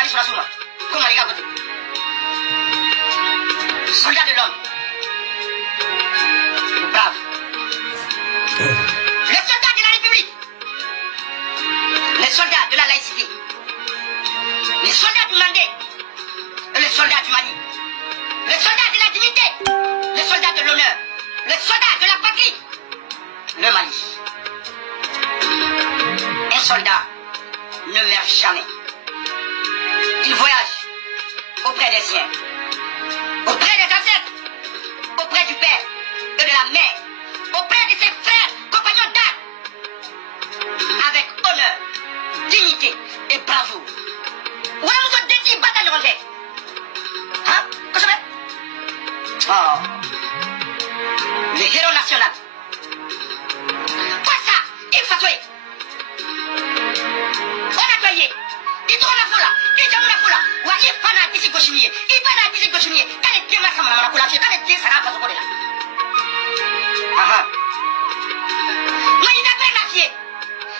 Mali sur la souma. Comment les gars côté. Soldats de l'homme. Brave. Les soldats de la République. Les soldats de la laïcité. Les soldats du Mandé. Et les soldats du Mali. Les soldats de la dignité. Les soldats de l'honneur. Les soldats de la patrie. Le Mali. Un soldat ne meurt jamais. Il voyage auprès des siens, auprès des ancêtres, auprès du père et de la mère, auprès de ses frères, compagnons d'armes, avec honneur, dignité et bravoure. Où est-ce que vous êtes bataille de hein? Qu'est-ce que c'est? Oh, le héros national. Quoi ça? Il faut tuer. On a tué. Il tourne la foule. Il tourne la foule. Wa il fana disi gauchemier. Il fana disi gauchemier. Quand les dieux m'assemblent dans la couleur, quand les dieux s'arrêtent pas au là. Ah. Mais il n'a pas la fille.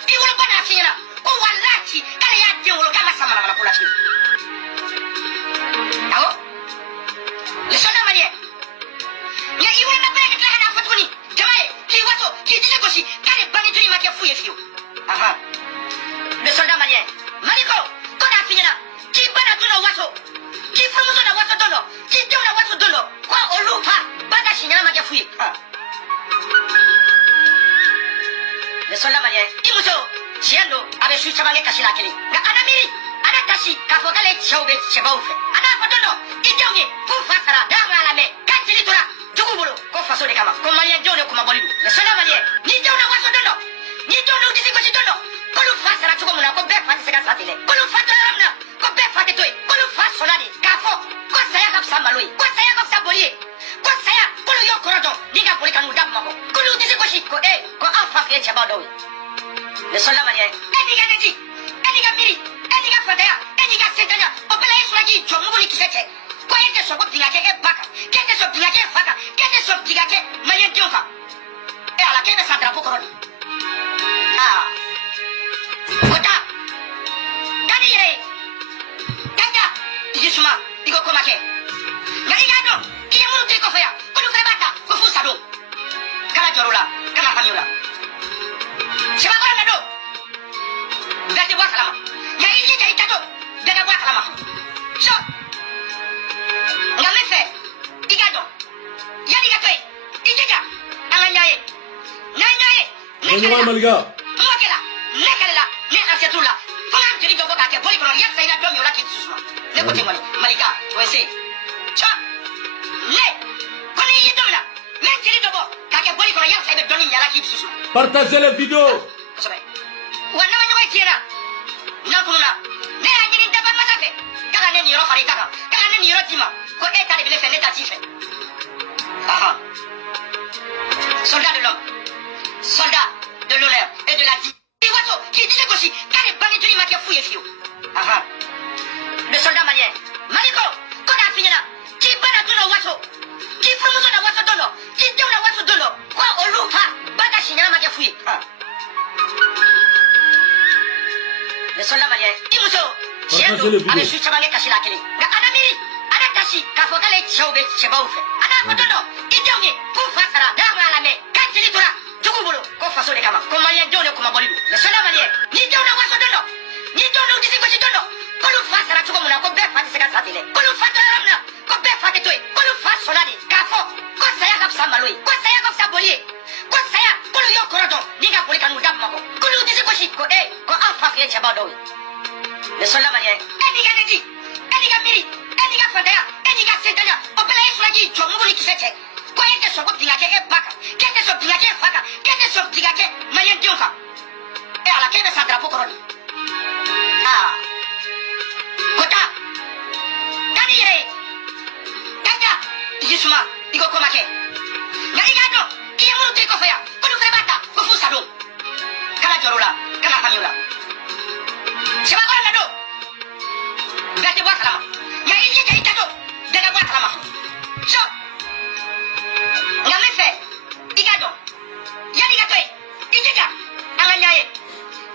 Il voulait pas la fille là. Ou walati. Quand il y a dieu, on le gagne m'assemble dans la couleur. Ah bon? Les soldats maliens. Il voulait pas la fille là. Fatoni. Jamaï. Qui wato. Qui disi gauchi. Quand les bandits du maquillage fouillent fio. Ah. Les soldats maliens. Maliko. Quand la fille là. Qui bana tout le waso. Qui fout na waso dono. Qui donne la waso dono. Quoi au loupa. Bana signala maquillage fouillé. Les soldats maliens. Imuso. Chiendo. Avec suite à ma caché la clé. Mais Anamiri. Anatashi. Kafokale Tchaoube. Tchabaoufé. Anafotono. Idionie. Pour faire ça. Dans la main. Quand il est là. Djougouboulou. Qu'on fasse des camas. Comme malien Djono. Comme Bolivie. Les soldats maliens. Ni donne la waso dono. Ni donne ou disi kochi dono. Qu'on nous fasse la tchoukoumuna. Qu'on bête fasse ses gars satellés. Qu'on nous fasse de la ramna. Qu'on bête fasse de toi. Qu'on nous fasse sonadi. Kafo. Qu'on s'aille comme ça maloui. Qu'on s'aille comme ça bolier. Qu'on s'aille. Qu'on nous y'a coradon. Niga pour les canous d'abmako. Qu'on nous dise kochi. Qu'on est. Qu'on enfin fait tchabadoui. Les soldats maliens. Eniga Nedi. Eniga Miri. Eniga Fadea. Eniga Sentania. Opela Yeswagi. Djomoubouli qui s'était. Quoi était son bingake et baka. Qu'est-ce que son bingake faka. Qu'est-ce que son bingake malien dionka. Et à la quête de sa drapeau coroni. Ah. Kota. Kanire. Kanga. Yisuma. Igo komake. Ngarigado. Kiyamu tiko faya. Kulu frebata. Kufu sado. Kala jorula. Kala famiola. Siapa orang nado? Berarti buat lama. Yang ini jadi tato. Beda buat lama. So. Nggak mefe. Tiga dong. Yang tiga tuh. Tiga. Angan nyai. Nyai. Nyai Malika. Mungkin lah. Nekala. Nek asyik lah. Pengen jadi jomblo kakek. Boleh kalau lihat saya dom yola kita semua. Nek kucing mana? Malika. Wesi. So. Nek. Kau ni itu mana? Nek jadi jomblo kakek. Boleh kalau lihat saya dom yola kita semua. Partagez la vidéo. Wana wanyoy tiena. Nakuluna. Ne ajini ndaba masafe. Kaka ne niro fari kaka. Kaka ne niro tima. Ko eta de bele fe neta tife. Aha. Soldat de l'homme. Soldat de l'honneur et de la dignité. Iwaso qui disait aussi kale bangi tuni makia fouye fio. Aha. Le soldat malien. Maliko. Kona finyana. Ki bana tuno waso. Ki fumuso na waso dono. Ki dio na waso dono. Kwa olupa. Baga shinyana makia fouye. Les soldats maliens. Imuso. Chiendo. Avec suite à ma caché la clé. Mais Anamiri. Anatashi. Kafokale Tchaoube. Tchabaoufé. Anafotono. Idionie. Pour faire ça. Dans la main. Quand il est là. Djougouboulou. Qu'on fasse des camas. Comme malien Djono. Comme Bolivie. Les soldats maliens. Ni Djono waso dono. Ni Djono disi kochi dono. Qu'on nous fasse la tchoukoumuna. Qu'on bête fasse ses gars satellés. Qu'on nous fasse de la ramna. Qu'on bête fasse de toi. Qu'on nous fasse sonadi. Kafo. Qu'on s'aille comme ça maloui. Qu'on s'aille comme ça bolier. Qu'on s'aille. Qu'on nous y'a coradon. Niga pour les canous d'abmako. Qu'on nous dise kochi. Qu'on est. Qu'on enfin fait tchabadoui. Les soldats maliens. Eniga Nedi. Eniga Miri. Eniga Fadea. Eniga Sentania. Opela Yeswagi. Djomoubouli qui s'était. Quoi était son bingake et baka. Qu'est-ce que son bingake faka. Qu'est-ce que son bingake malien dionka. Et à la quête de sa drapeau coroni. Ah. Kota. Kanire. Kanga. Yisuma. Igo komake. Ngarigado. Kiyamu tiko faya. Kulu frebata. Kufu sado. Kala jorula. Kala famiola. Siapa orang nado? Berarti buat lama. Yang ini jadi tato. Beda buat lama. So. Nggak mefe. Tiga dong. Yang tiga tuh. Tiga. Angan nyai.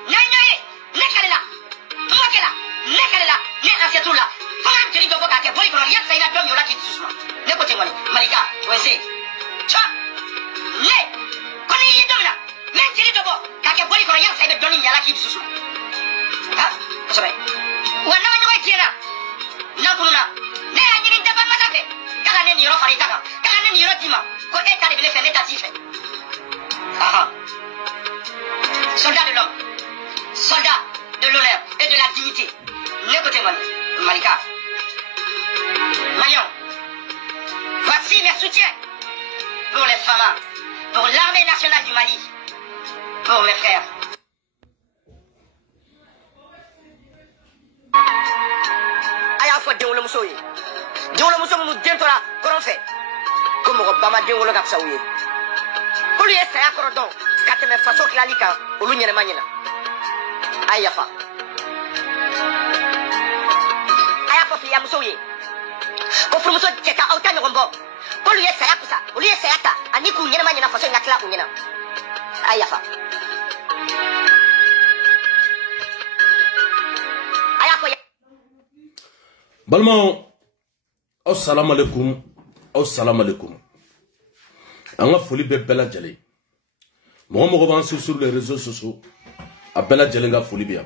Nyai. Nekala. Mungkin lah. Nekala. Nek se trouve là. Comment tu dis de Boka, Boli, il y a ça, il a dormi, il a qui doucement. N'écoutez moi, Malika, vous essayez. Tcha, né, quand il est là, même tu dis de Boka, Boli, il y a ça, il a dormi, il a qui doucement. Hein, vous savez. Ou un homme, il est là. Non, pour nous, né, il n'y a pas de massacre. Car il n'y a pas de massacre. Car il n'y a pas de massacre. Quand il est arrivé, il est fait. Ah, soldat de l'homme, soldat de l'honneur et de la dignité. Écoutez-moi, Malika. Marion, voici mes soutiens pour les femmes, pour l'armée nationale du Mali, pour mes frères. Aya fois de l'homme soye. De l'homme soye nous dentora qu'on fait. Comme on bama de l'homme kapsaouye. Pour lui c'est à cordon. Quand tu me fais ça clalika, ou l'union manina. Ayafa. Ayafa fi yamusoye. Ko furumuso teka auta nyombo. Ko lu yesa yakusa, lu yesa yata, ani ku nyena manyina faso ngakla ku nyena. Ayafa. Ayafa. Balma, assalamu alaikum, assalamu alaikum. Anga foli be bela jale. Mogo ban sur les réseaux sociaux. A bela jale nga foli biya.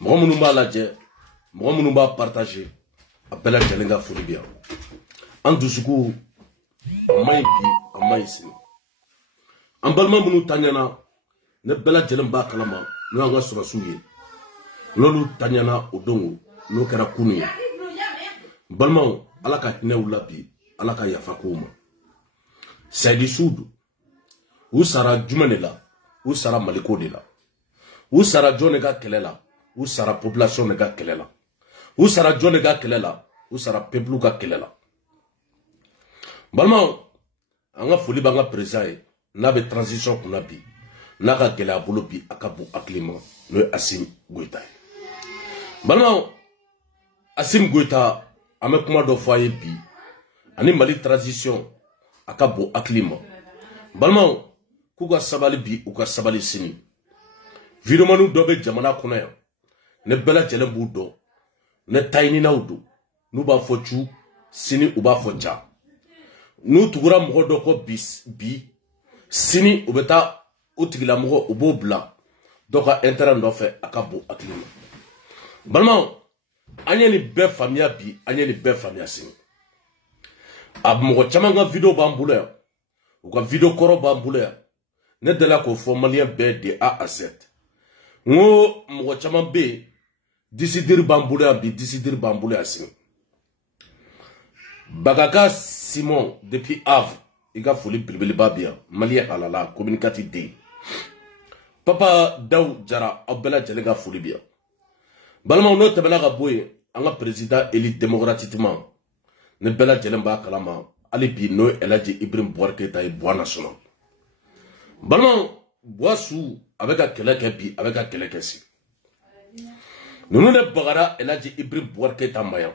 Mogo munu ba laje, mogo munu ba partager. A bela jale nga foli biya. An dusuku amay bi amay sini. An balma munu tanyana ne bela jale ba kalama no anga sura suye. Lolu tanyana odongo no kera kunu. Balma ala ka ne ulabi, ala ka yafa kuma. Saidi Soudou, ou sera Djumanela, ou sera Maliko de la, ou sera Jonega Kelela, ou sera population nega Kelela, ou sera Jonega Kelela, ou sera Pepluka Kelela. Balma, anga foli banga président, n'abe transition qu'on a bi, naga Kela Bolobi akabu aklima, le Assim Goïta. Balma, Assim Goïta, ame kuma do foyer bi, ani Mali transition. Akabo aklima balma kuga sabali bi uka sabali sini videomanu dobe jamana kuna ya ne bela jelembu do ne tayni nawdu nu ba fochu sini uba focha nu tugura mo do ko bi sini ubeta utigila mo ubo bla doka intérêt ndo fe akabo aklima balma anyeni be famia bi anyeni be famia sini ab mo chama nga video bambule ou ka video koro bambule ne de la ko fo malien be de A à Z ngo mo chama be décider bambule bi décider bambule asin Bagaka Simon depuis Havre il a folie bilbili babia malien alala communicatif de papa Daou Jara abela jelega folie bien balma no tabela ga boye anga président élu démocratiquement ne bela jelemba kalama ali bi no elaji Ibrahim Boubacar ta bois national balma boisu avec a keleke bi avec a keleke si nous ne bagara elaji Ibrahim Boubacar ta maya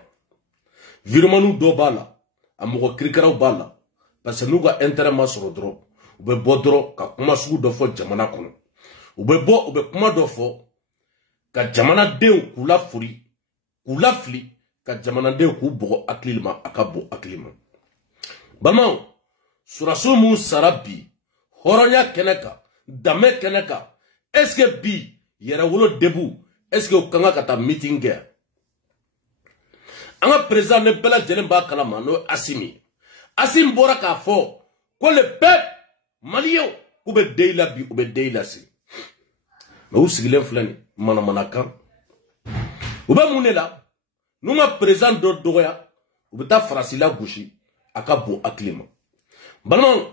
viremanu do bala amugo krikaraw bala parce que nous ga intérêt ma soro dro ube bodro ka kuma sugu do fo jamana kono ube kuma do fo ka jamana de kula fli ka jamana de ku bogo aklilma akabo aklima bama suraso mu sarabi horonya keneka dame keneka est-ce que bi yera wolo debu est-ce que kanga kata meeting ge anga président ne bela jelemba kalama no Assim bora ka fo ko le peuple malien ube deila bi ube deila si mais usigile flani mana kan ube munela nunga président do doya ubita frasila gushi akabo aklima balman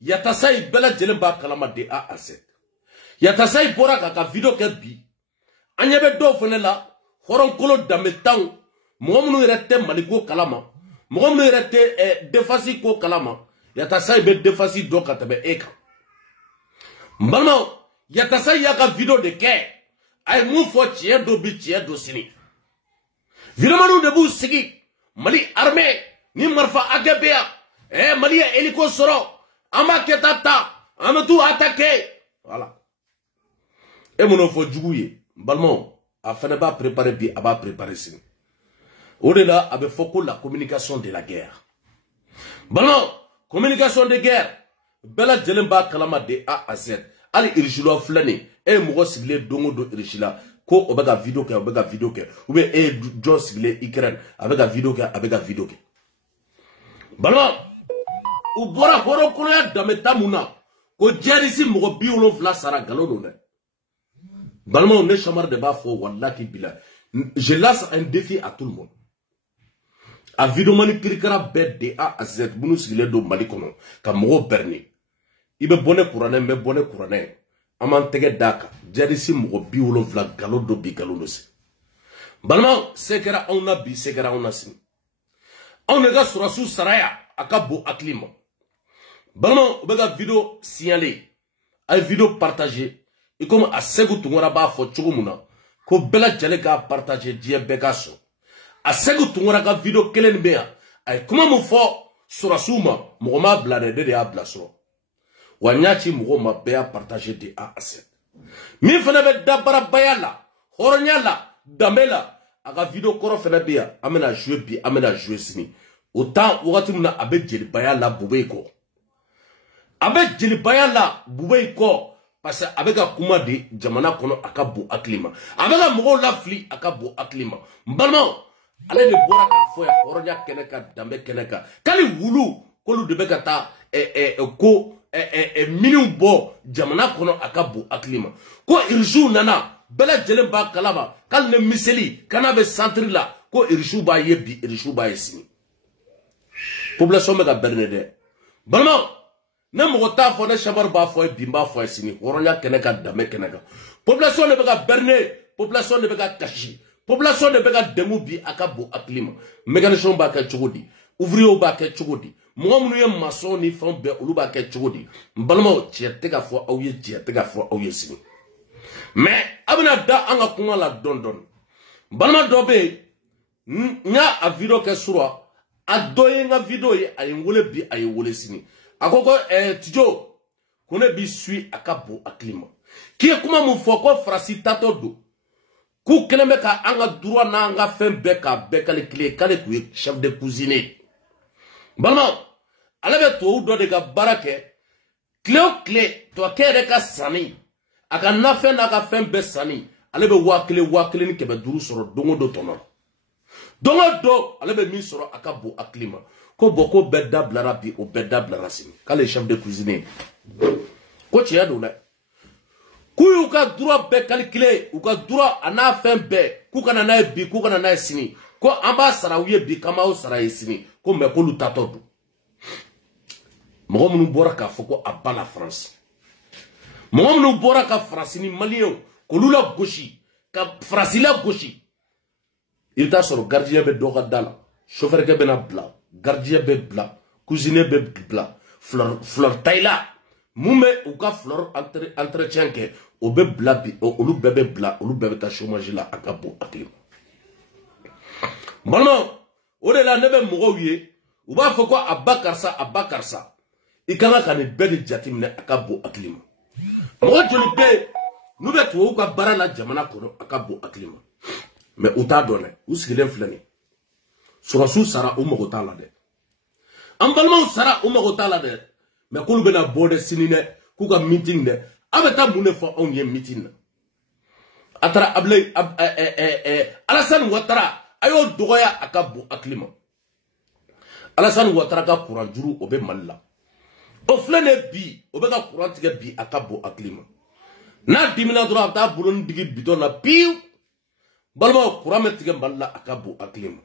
yatasai bela jelemba kalama de A à Z yatasai bora ka video ke bi anyebe do fonela horon kolo dametan momunu rete maliko kalama momunu rete defasi ko kalama yatasai be defasi do katabe eka balman yatasai yaka video de ke ay mu fo tie do bi tie do sini Viremanu debu sigi Mali armée ni marfa agabea Mali hélico soro ama ketata ama tout attaquer voilà et mon enfant djouye balmon a fana ba préparer bi aba préparer sin Au-delà, avec Foko, la communication de la guerre. Bon, communication de guerre. Bella Djelemba Kalama de A à Z. Ali Irishilo Flani. Et Mougo Sigle Dongo do Irishila. Ko obega vidéo ke, obega vidéo ke. Ou bien, John Sigle Ikren. Avec la vidéo ke, avec la vidéo ke. Bon, ou bora horo koya dameta muna. Ko djarisi Mougo biolo vla sara galono ne. Balma, on est chamar de bafo, wallahi bila. Je lance un défi à tout le monde. A vidéo mani kirikara bed de A à Z. Bounu sigile do mali kono. Ka Mougo berni. Ibe bonne courane, me bonne courane. Aman tege daka. Djarisi Mougo biolo vla galo do bi galo no se. Balma, sekera on a bi, sekera on a sin. On est sur sous saraya. Akabo aklima. Balma, obega vidéo signalé. Ay vidéo partagé. Et comme à Segu Tungora ba fo chugumuna, ko bela jale ka partager die bekaso. A Segu Tungora ka video kelen bea, ay kuma mo fo surasuma, mo ma blade de a blaso. Wanyachi mo ma bea partager de a aset. Mi fana be dabara bayala, horonyala, damela, aga video koro fana bea, amena jouer bi, amena jouer sini. Autant wakati muna abe jeli bayala bubeiko. Abe jeli bayala bubeiko. Parce que avec un kuma de jamana kono akabo aklima avec un mogo lafli akabo aklima mbalma ale de bora ka foya horoja keneka dambe keneka kali wulu kolu de bekata ko minu bo jamana kono akabo aklima ko irju nana bela jelen ba kalaba kal ne miseli kana be centre la ko irju ba yebi irju ba yesini population me ka bernede mbalma ne mogota fo ne shabar ba fo bimba fo sini horonya keneka dame keneka population ne beka berne population ne beka kashi population ne beka demu bi akabo aklima mécanicien ba ka chogodi ouvrier ba ka chogodi mo munu ye maçon ni fon be olu ba ka chogodi mbalma tiete ka fo awye tiete ka fo awye sini mais abna da anga kuma la dondon mbalma dobe nya a video ke sura adoye nga video ye ay ngole bi ay wole sini akoko tijo kone bi sui akabo aklima ki kuma mu foko frasi tato do ku keleme ka anga droit na anga fem be ka be kale clé kale ku chef de cuisine balma alabe to do de ka barake clé to kere ka sani aka na fe na ka fem be sani alabe wa clé ni kebe duru soro dongo do tono dongo do alabe mi soro akabo aklima ko boko bedda blara bi o bedda blara sini kale chef de cuisine ko tiya do na ku yu ka droit be calculer u ka droit ana fen be ku kana na bi ku kana na sini ko amba sarawiye bi kama o saraye sini ko me ko lu tatodo mo munu bora ka foko abala France mo munu bora ka France ni malien ko lu la gauche ka France la gauche il ta sur gardien be do dala chauffeur ke be na bla gardien be bla cuisinier be bla fleur taila mume ou ka fleur entretien ke o be bla bi o lu bebe bla o lu bebe ta chômage la akabo aklima malma o de la nebe mogo wiye u ba foko abakarsa ikanga kani bedi jatimne akabo aklima mogo joli be nu be to ka bara la jamana kono akabo aklima mais uta donne u sigilen flani surasu sara o mogo tala de ambalma sara o mogo tala de mais kulu bena bode sinine ku ka meeting de abeta mune fo on ye meeting atara ablay Alassane Ouattara ayo dogoya akabo aklima Alassane Ouattara ka courant juru obe malla o flene bi obe ka courant tige bi akabo aklima na dimina dro abta bulon digi bidon na piu balma courant metige malla akabo aklima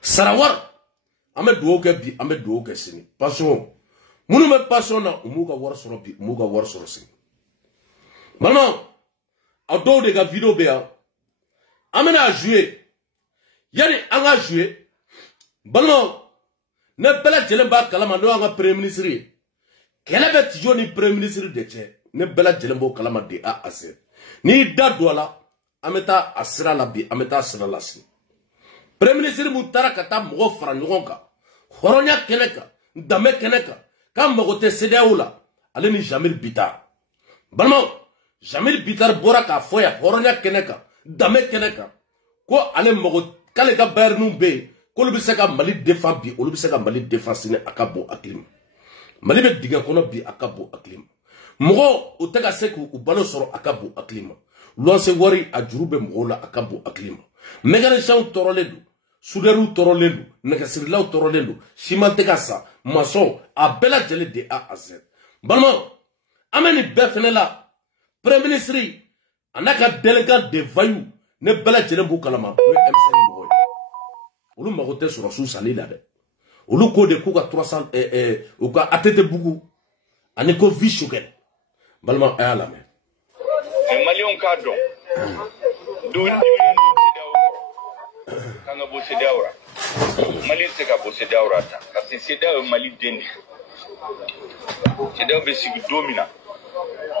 sarawar ame doge bi ame doge sini passion munu me passion na umuka war soro bi umuka war soro sini balma ado de ga video bea amena jouer yani anga jouer balma ne bela jelen ba kalama no anga premier ministre kela be tijo ni premier ministre de che ne bela jelen bo kalama de a ase ni dadwala ameta asra la bi ameta asra la si premier ministre mutara kata mo fara ngonka horonya keneka dame keneka kam mo te sedaula ale ni Jamil Bitar balma Jamil Bitar bora ka foya horonya keneka dame keneka ko ale mo k'ale ka bayern nu be k'olu bɛ se ka Mali défend bi olu bɛ se ka Mali défend sini a ka bon hakili ma Mali bɛ dingɛ kɔnɔ bi a ka bon hakili ma mɔgɔ u tɛ ka se k'u balo sɔrɔ a ka bon hakili ma luwanse wari a juru bɛ mɔgɔw la a ka bon hakili ma mécaniciens tɔɔrɔlen don soudeurs tɔɔrɔlen don nɛgɛsirilaw tɔɔrɔlen don siman tɛ ka sa maçon a bɛɛ lajɛlen de A à Z balimaw an bɛ nin bɛɛ fɛnɛ la premier ministre a n'a ka déléguant de voyous ne bɛɛ lajɛlen b'u kalama o ye M5 mɔgɔ ye olu mago tɛ sɔrɔsiw sali la dɛ olu ko de k'u ka 300 u ka ATT bugu ani ko vie choquée balimaw a y'a lamɛn Maliens k'a dɔn don kan ka bɔ CEDEAO ra Mali tɛ ka bɔ CEDEAO ra ta parce que CEDEAO ye Mali den de CEDEAO bɛ sigi don min na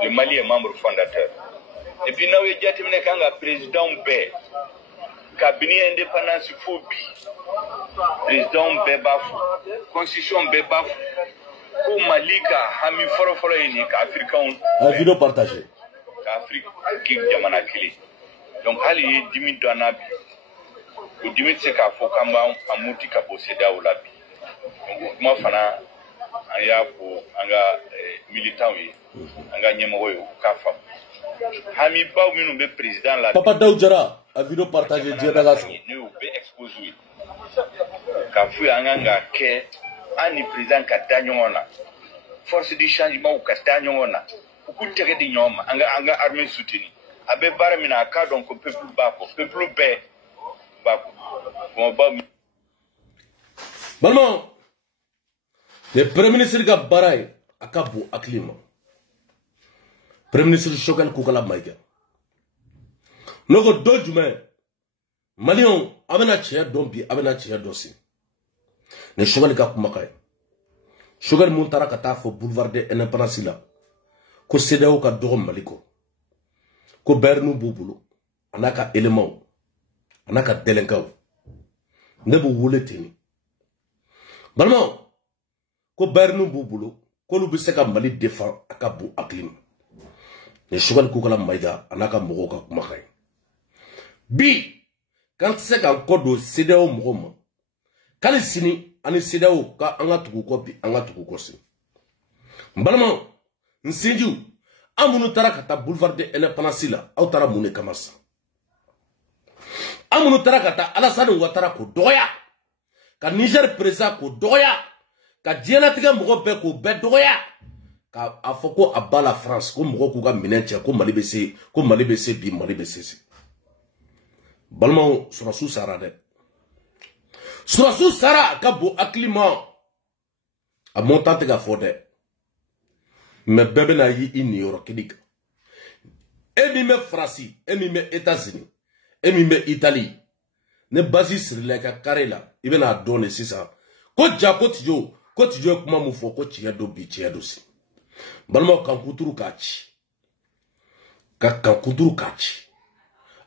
le Mali est membre fondateur et puis n'aw ye jateminɛ kan ka président bɛɛ kabini indépendance fo bi président bɛɛ b'a fɔ constitution bɛɛ b'a fɔ ko Mali ka hami fɔlɔfɔlɔ ye nin ka africains vidéo partagée Afrique ki jamana kelen donc hali ye dimi dɔn na bi o dimi tɛ se k'a fɔ k'an b'an muti ka bɔ CEDEAO la bi donc kuma fana an y'a fɔ an ka militants ye an ka ɲɛmɔgɔ ye u k'a faamu hami baw minnu bɛ président la Papa Daou Jara a vidéo partagée diɲɛdaga sɔrɔ ne y'u bɛɛ expose ye k'a fɔ ye an kan ka kɛ an ni président ka da ɲɔgɔn na force du changement ka da ɲɔgɔn na u k'u tɛgɛ di ɲɔgɔn ma an ka armée soutenir a bɛ baara min na a k'a dɔn ko peuple b'a kɔ peuple bɛɛ b'a kɔ balimaw le premier ministre ka baara ye a ka bon hakili ma premier ministre Choguel Kokala Maïga n'o ko don jumɛn maliyɛnw a bɛna tiɲɛ dɔn bi a bɛna tiɲɛ dɔn sini ni Choguel ka kumakan ye Choguel mun taara ka taa fɔ boulevard de l'Indépendance la ko CEDEAO ka dɔgɔ Mali kɔ ko bayern b'u bolo a n'a ka éléments a n'a ka délinquants ne b'u wele ten balimaw ko bayern b'u bolo k'olu bɛ se ka Mali défend a ka bon hakili ma ni Choguel Kokala Maïga a n'a ka mɔgɔw ka kumakan ye bi k'an tɛ se k'an kɔ don CEDEAO mɔgɔw ma k'ale sini ani CEDEAO ka an ka tugu kɔ bi an ka tugu kɔ sini balimaw n sinjiw an minnu taara ka taa boulevard de l'Indépendance la aw taara mun de kama sisan an minnu taara ka taa Alassane Ouattara k'o dɔgɔya ka Niger président k'o dɔgɔya ka diɲɛlatigɛ mɔgɔ bɛɛ k'o bɛɛ dɔgɔya ka a fɔ ko a ba la France ko mɔgɔ k'u ka minɛn cɛ ko Mali bɛ se ko Mali bɛ se bi Mali bɛ se balimaw sɔrɔsiw sara dɛ sɔrɔsiw sara a ka bon hakili ma a montant tɛ ka fɔ dɛ mais bɛɛ bɛna yi i niyɔrɔ kelen kan e min bɛ Faransi e min bɛ États-Unis e min bɛ Italie ne basi sirila i ka carré la i bɛna dɔn de sisan ko ja ko Tijo ye kuma mun fɔ ko tiɲɛ don bi tiɲɛ don si balimaw kan kuturu k'a ci ka kan kuturu k'a ci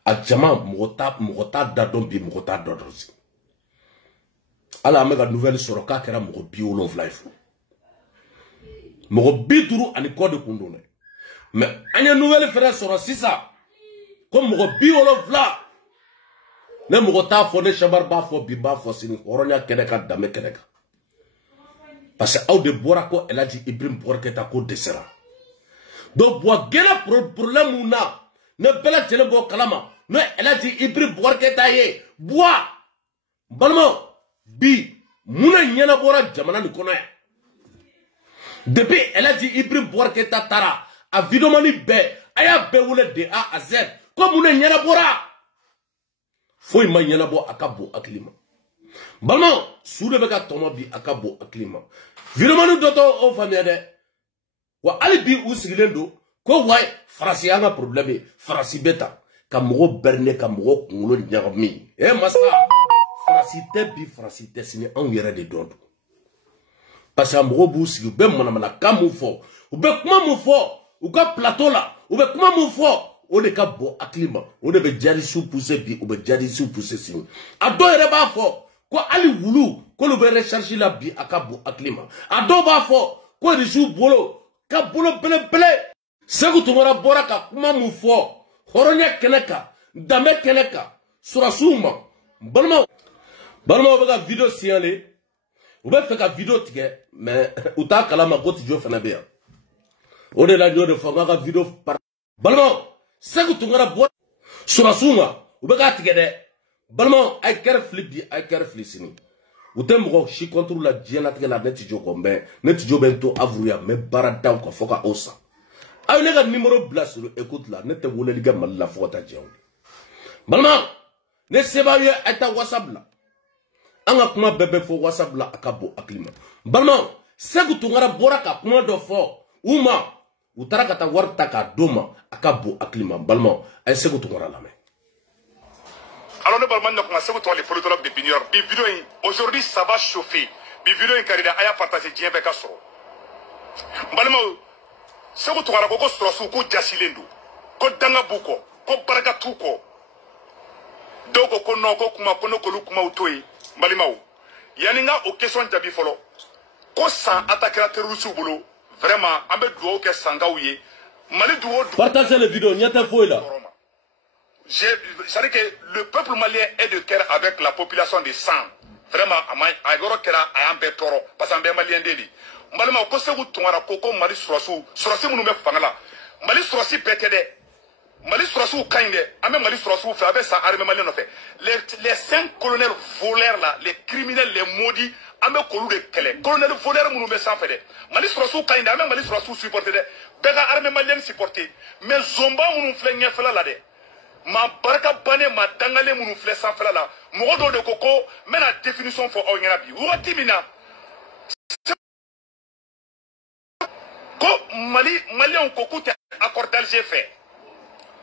a jama mɔgɔ t'a da dɔn bi mɔgɔ t'a dɔn si ala an bɛ ka nouvelle sɔrɔ k'a kɛra mɔgɔ 70 ye fo mɔgɔ 50 ani kɔ de kun don dɛ mais an ye nouvelle fɛnɛ sɔrɔ sisan ko mɔgɔ 70 ne mɔgɔ t'a fɔ ne Chabar b'a fɔ bi b'a fɔ sini hɔrɔnya kɛnɛ kan danbe kɛnɛ kan parce que aw de bɔra ko El Hadji Ibrahim Boubacar Keïta ko dɛsɛra donc buwa gɛlɛ problème mun na ne bɛɛ lajɛlen bɔ kalama n'o ye El Hadji Ibrahim Boubacar Keïta ye buwa balimaw bi mun na ɲɛnabɔra jamana nin kɔnɔ yan depuis El Hadji Ibrahim Boubacar Keïta taara a vidéomani bɛɛ a y'a bɛɛ wele de A à Z ko mun na ɲɛnabɔra foyi ma ɲɛnabɔ a ka bon hakili ma balimaw su de bɛ ka tɔmɔ bi a ka bon hakili ma vidéomani dɔ tɔ o faamuya dɛ wa hali bi u sigilen don ko wayi Faransi y'an ka problème ye Faransi bɛ ta ka mɔgɔ bɛrine ka mɔgɔ kunkolo ɲagami masa Faransi tɛ bi Faransi tɛ sini anw yɛrɛ de dɔn don parce que mɔgɔw b'u sigi u bɛ manamanakan mun fɔ u bɛ kuma mun fɔ u ka plateau la u bɛ kuma mun fɔ o de ka bon hakili ma o de bɛ djihadistes pousser bi u bɛ djihadistes pousser sini a dɔw yɛrɛ b'a fɔ ko hali wulu k'olu bɛ recherche la bi a ka bon hakili ma a dɔw b'a fɔ ko risiw bolo ka bolo belebele Sékou Toumara bɔra ka kuma mun fɔ hɔrɔnya kɛnɛ kan danbe kɛnɛ kan sɔrɔsiw ma Balma on va vidéo signalée. On va faire une vidéo mais ou ta kalama ko tijo fana be. O de la de fanga vidéo par Balma c'est que tu ngara bo surasuma ou ba tige de Balma ay carefully bi ay carefully sini. Ou tembo shi contrôle la diana tige la net tijo ko ben net tijo bento avouya me barada ko foka osa. Ay le numéro blast écoute là net wole liga mal la fota jew. Balma ne seba ye ata WhatsApp la. Anga kuma bebe fo WhatsApp la akabo aklima. Balma segu tungara boraka kuma do fo uma utara kata warta ka doma akabo aklima. Balma ay segu tungara la me. Alors le Balma n'a segu to les photographes de Bignor. Bi vidéo aujourd'hui ça va chauffer. Bi vidéo karida aya partager dien be kasro. Balma segu tungara ko strosu ko jasilendu. Ko danga buko, ko baraka tuko. Doko ko no ko kuma ko no ko lu kuma utoyi. Balimao, yaninga o question jabi folo. Ko san attaquera terroriste bolo, vraiment ambe duo ke sangaouye. Mali duo. Partagez la vidéo, nyata foi là. C'est-à-dire que le peuple malien est de cœur avec la population de sang. Vraiment, agoro kera ayambe toro, parce que malien deli. Balimao ko se tungara koko mali surasu munu me fangala. Mali surasi petede. Mali Sorassou Kainde, même Mali Sorassou fait avec sa armée malienne fait. Les 5 colonels voleurs là, les criminels, les maudits, avec Kolou de Kele. Colonel voleur mounoube sans fait. Mali Sorassou Kainde, même Mali Sorassou supporté. Bega armée malienne supporté. Mais Zomba mounou fait n'y a fait là. Ma baraka bane ma dangale mounou fait sans fait là. Mourodo de Coco, mais la définition pour Oyanabi. Ouatimina. Mali on Coco accord d'Alger fait.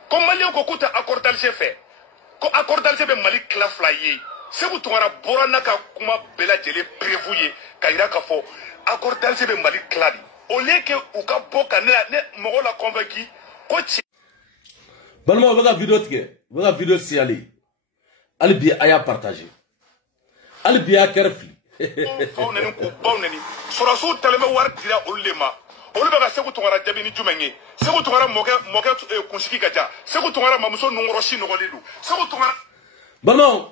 Comme Malien Koku ta accord d'Alger fait. Ko accord d'Alger be Mali claflaye. C'est vous tongara borana ka kuma bela jele prévouye kaira ka fo. Accord d'Alger be Mali cladi. Au lieu que ou ka boka ne mo la convaincu ko ci. Balma on va vidéo tike. On va vidéo si ali. Ali bi aya partager. Ali bi a carefully. On ne ko bonne ni. Sorasu talema war dira ulema. Olu baka segu tongara jabini jumenye segu tongara moke kunshiki kaja segu tongara mamuso nungoroshi nogolidu segu tongara Balma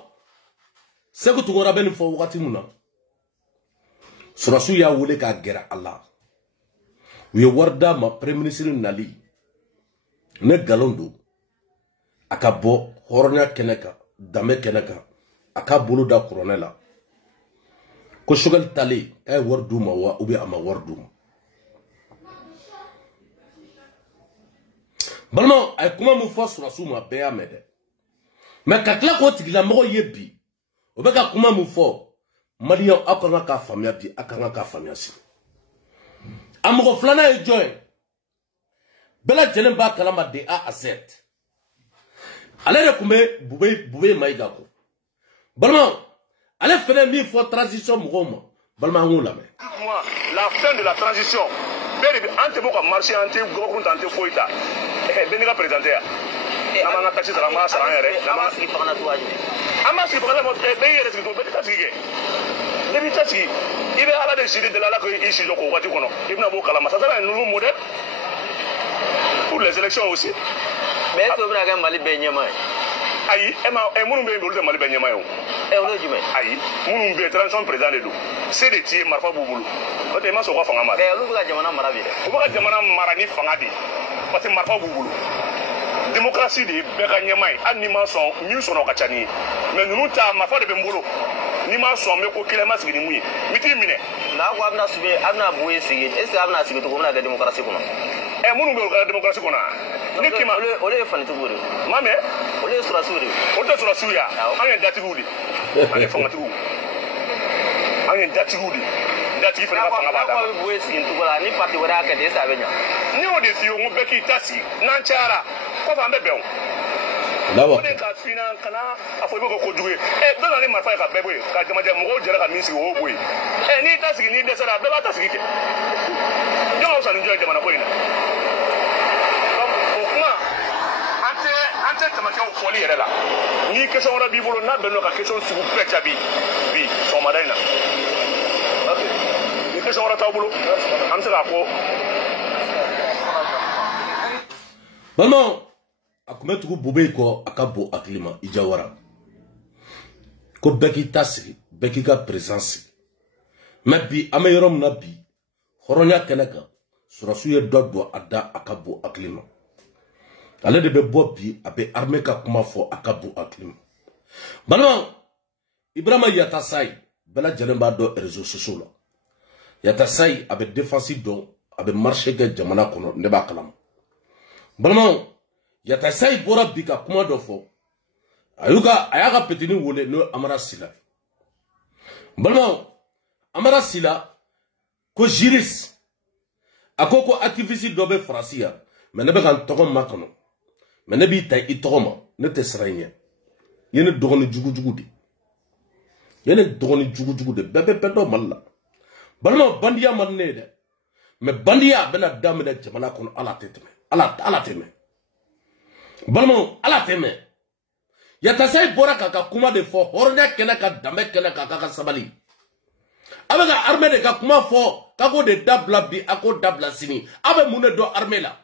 segu tongara ben fo wakati muna Sorasu ya wole ka gera Allah uye warda ma premier ministre nali ne galondo akabo horonya keneka dame keneka akabulu da coronela ko shogal tali ay wardu ma wa ubi ama wardu Balma ay kuma mu fa Sorassou ma be amede mais kakla ko tigila mo yebi o be ka kuma mu fo Maliya akanga ka famia bi akanga ka famia si amogo flana e joy bela jelen ba kalama de a asset ale de kumbe bube maiga ko Balma ale fene mi fo transition mo ma Balma ngula me la fin de la transition beri ante mo ka marcher ante gouvernement ante foita Benika présenté à Amana taxi de la masse à la masse qui prend la toile. Amas qui prend la moto, et payer les gros bêtes. Les bêtes, il est à la décider de la que ici, donc, on va dire qu'on a. Il n'a pas la masse. Ça, c'est un nouveau modèle pour les élections aussi. Mais est-ce que vous avez un Mali Benyama? Aïe, et mon nom de Mali Benyama. Et on le dit, aïe, mon nom de transition président de l'eau. C'est des tiers, Marfa Bouboulou. Notamment sur quoi Fangama. Et on va dire Maravi. On va dire Marani Fangadi. Parce que Marfa Bouboulou. Démocratie de Bekanyamai, animation, mieux son occasion. Mais nous, Marfa de Bembolo. Animation, mais pour qu'il ait massé de mouille. Mitimine. Là, on a suivi, on a boué, est-ce qu'on a suivi tout le monde de la démocratie? Et mon nom de la démocratie qu'on a. Nikima, on est fan de tout. Mamé, on est sur la souris. On est sur la souris. On est d'Atigoudi. On est Fangatou. On est d'Atigoudi. Dati fa fa ngabada ko we sin to la ni parti wada ka de sa benya ni o de fi o be ki tasi nan chara ko fa mbe bew lawa o de ka fina kana afo be ko juwe e do na ni marfa ka bebo ka jama jama mo jere ka minsi o boy e ni tasi ni de sara be ba tasi ke yo o sa ni jere jama na ko ina o kuma ante tamake o foli yere la ni question ra bibolo na be no ka question su pe chabi bi so madaina Balma akumetuku bube ko akabo aklima ijawara ko beki tasiri beki ka présence mais bi ameyorom na bi horonya keneka surasu ye dodo ada akabu aklima ale de be bobi abe armée ka kuma fo akabu aklima balma Ibrahima Yatasai bela jelemba do réseaux sociaux la Yatasai abe défensif do abe marché ke jamana kono ne ba kalam balma Yatasai bora bika kuma do fo ayuka ayaga petini wole no Amara Sila balma Amara Sila ko juris akoko activiste do be francia mais ne be kan togo makono mais ne bi tay itoma ne te sranya yene dogoni jugu di yene dogoni jugu de bebe pedo malla balma bandiya man ne de mais bandiya bena damene jamana kono ala teteme ala teme balma ala teme Yatasai bora kaka kuma de fo hornya kena ka dambe kena kaka sabali avec la armée de Kakuma fort, kako de dabla bi, ako dabla sini, avec mune do armée là.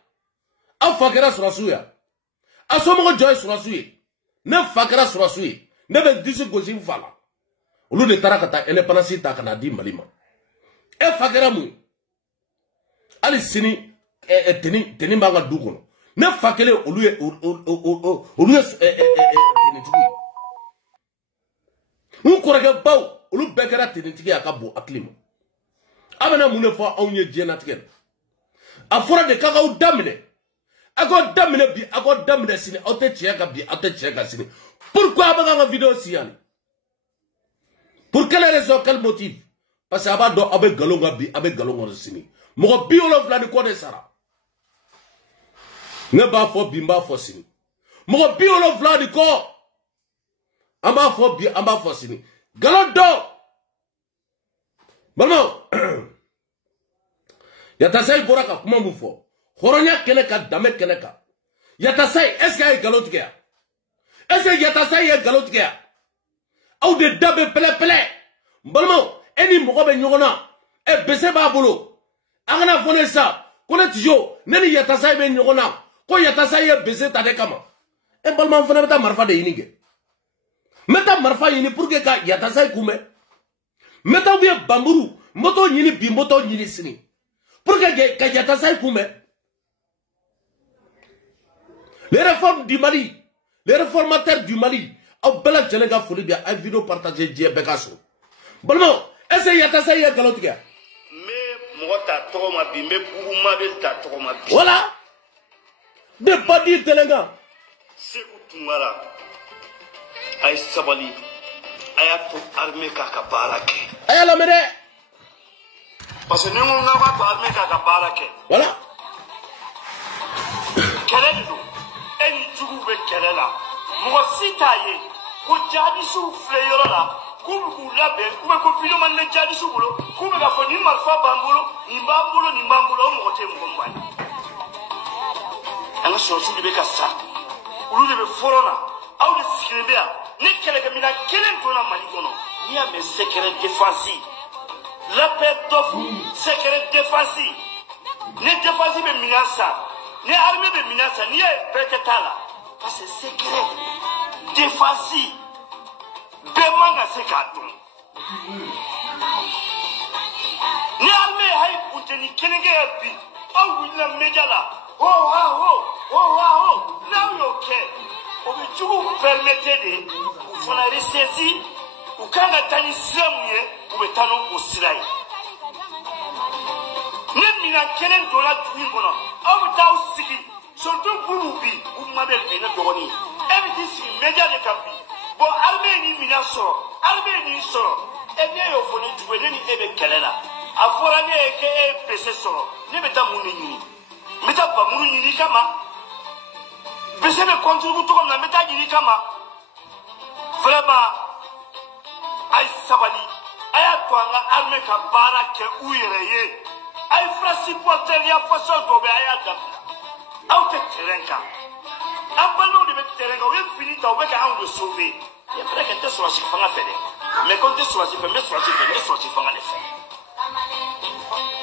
A fakera sur la souya. A somo joy sur la souya. Ne fakera sur la souya. Ne ben disi gozi vala. Olu de tarakata indépendance ta kana di malima. E fakera mu. Ali sini teni banga dukono. Ne fakele olu teni tuku. Un korage baw olu bekera tenitigi akabo aklima abana mune fo awnye jena tiken afora de kaka damine ako damine bi ako damine sini ote cheka bi ote cheka sini pourquoi abaga nga vidéo siani pour quelle raison quel motif parce que abado abe galonga bi abe galonga sini mo bi olo vla de ko de sara ne ba fo bi mba fo sini mo bi olo vla de ko amba fo bi amba fo sini Galodo Balmo Yatasai boraka kuma mufo horonya keneka dame keneka Yatasai est-ce qu'il y a galotike est-ce que Yatasai y a galotike ou de dabe pele Balmo eni mogobe nyogona e bese ba bolo agana fone sa kone tijo neni Yatasai be nyogona ko Yatasai e bese tade kama e Balmo fone beta marfa de yinige Meta marfa yini pour que ka Yatasai kume. Meta ouye bamburu. Moto yini bi moto yini sini. Pour que ka Yatasai kume. Les réformes du Mali. Les réformateurs du Mali. Au bela djenega folie bien. Un vidéo partagé Dje Bekasso. Bon, est-ce que Yatasai est galotika? Mais moi ta troma bi. Mais pour moi ta troma bi. Voilà. De badi telenga. C'est Koutumara. Ay sabali ayato armée kaka barake ayala mede parce que nous on a pas armée kaka barake voilà kele do eni jugu be kele la mo sitaye ko jadi su fleyoro la ku labe ku ko filo man le jadi su bolo ku be ga fo ni marfa bambulo ni bambulo mo te mo mbani anga so su be ka sa ulu de be forona au de sikrebea ne kele kamina kelen tona malikono ni a mes secret défensif la paix d'offre secret défensif ne défensif be minasa ne armée be minasa ni e beketala parce que secret défensif be manga sekato ni armée hay kunteni kenenge erbi au wina medala oh now you okay tu permettez de vous la ressaisir ou quand la tani semouye ou betano au sirai nemina kenen dola tuin kono aw taw sigi surtout burubi ou mabel bina dogoni eviti si media de kampi bo armée ni mina so armée ni so e ne yo foni tuwe ni ebe kelela afora ne ke e pese so ne beta muni ni meta ba muni ni kama bese be contribute comme na meta ni kama vraiment ay sabali aya twanga armée ka bara ke uyereye ay frasi porter ya faso dobe aya da auto terenka abalo de terenka we finita o be ka an de sauver ya fera que te so la fanga fede mais quand te so la fanga le fait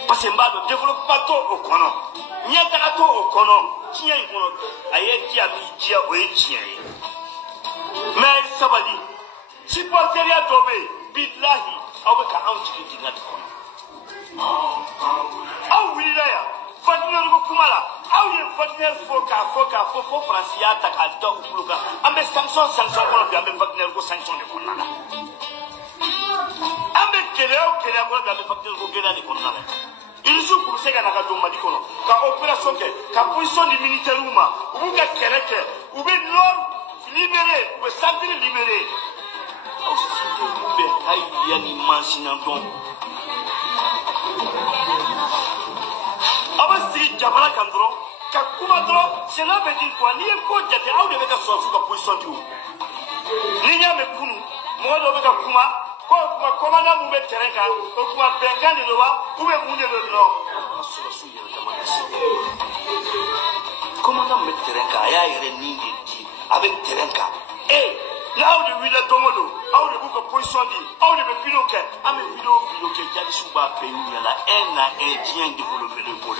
parce que mbado développement to o kono nyata to o kono tiya ikono aye kia mi dia o e tiya mais sabali supporteria dobe billahi aw ka aw jigi dinga de kono aw wila ya fadina ko kumala aw ye fadina fo francia ta ka do kuluga ambe sanction ko bi ambe fadina ko sanction de kunala ambe kele ko bi ambe fadina ko gena de kunala il faut pour se gana ka do madi kono ka opération ke ka position du militaire uma ou ka keleke ou be nord libéré ou centre libéré be ay yani machine don abasi jabala kandro ka kuma dro cela veut dire quoi ni ko jate aw de be ka so ka position du ni nya me kunu mo do be ka kuma ko kuma komanda mu be terenka ko kuma bengani do wa u be mu de no so so yere ka manasi komanda mu terenka ya yere ni di avec terenka là où de wile domodo aw de bu ko position di aw de be filo ke ame filo ke jadi suba pe yu la na dien développer le pôle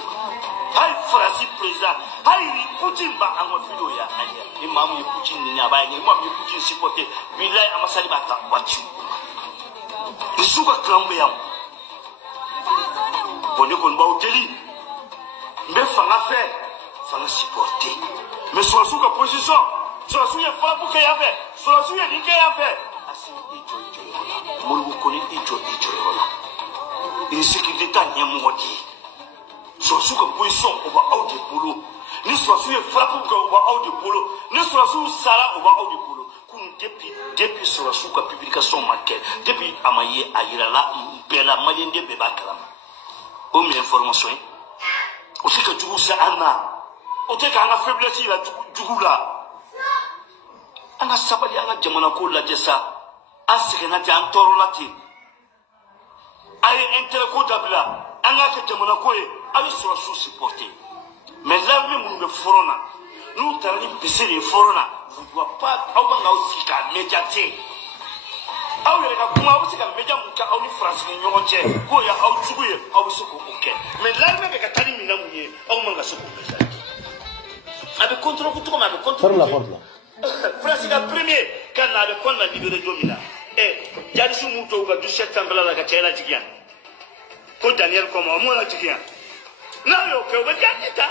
hay France président hay Poutine ba an filo ya anya imam ye Poutine ni aba ye imam ye Poutine supporter billahi amasali ba ta wachu isuba klambe ya bonne kon ba hôteli mais fanga supporter mais soit sous la position soit sous ya fa pour que ya fait soit sous ya ni que ya fait asi ijo mo ko ni ijo hola insécurité ta nyamodi soit sous la position on va out de boulot ni soit sous ya fa pour que on va out de boulot ni soit sous sala on va out de boulot kun depuis soit sous la publication marquée depuis amaye ayira la bela malien de beba kalama o mi information o se que jugu sa ana o te ka na faiblesse la jugu la ana sabali ana jamana ko la jessa asigena ti antorolati ay intérêt ko dabla ana ka jamana ko e ay so supporter mais là lui mun be forona nous tari bisiri forona vous doit pas aw nga aussi ka médiaté aw yere ka kuma aussi ka média mun ka aw ni France ni nyonje ko ya aw tuguye aw so ko ok mais là même ka tani mina munye aw manga so ko médiaté avec contrôle ko to ma avec contrôle ferme la porte là. France ka premier quand on a kon na libéré domina jadi su muto ga du septembre la ka tela jigian ko Daniel comme mo la jigian na yo ke ba janita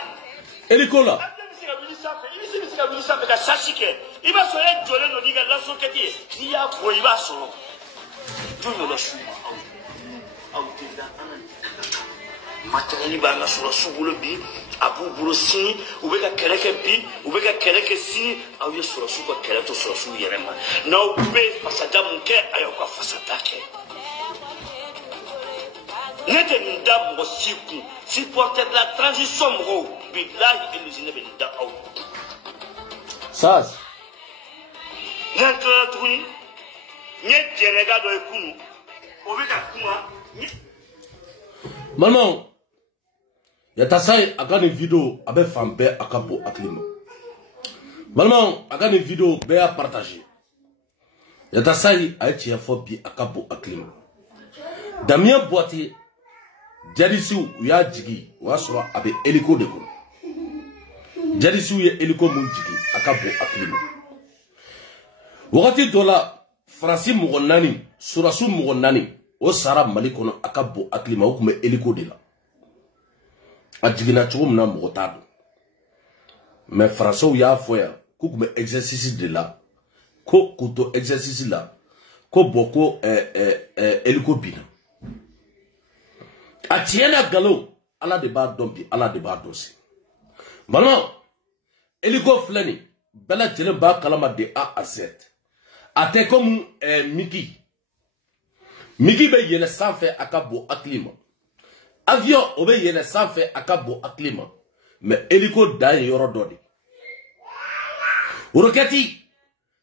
Elikola il se ka sashike iba so e jole no diga la so keti ni ya ko iba so du no la su au tinda anan matali ba na so bulo bi abu bulo si u be ka keleke bi u be ka keleke si au ye so ka keleto so yerema na u be fasada munke ayo ka fasada ke nete nda mo siku supporter de la transition mo billahi ilizine be nda au sas nete tuni nye jerega do ekunu u be ka kuma maman yatasai akani video abe fambe akapo aklima maman akani video be a partager yatasai aichi ya fobi akapo aklima Damien Boité jadisiu ya jigi wasro abe eliko de ko jadisiu ye eliko mun jigi akapo aklima wakati dola Francis Mugonani surasu Mugonani o sara malikono akapo aklima okume eliko de la ajigina chugum na mogotado mais François ya foya kukume exercice de la ko kuto exercice la ko boko eliko bina atiena galo ala de ba dombi ala de ba dosi bana eliko flani bela jele ba kalama de A à Z ate comme Miki be yele sanfɛ akabo aklima avion obe yele sanfɛ akabo aklima mais eliko da yoro dodi roketi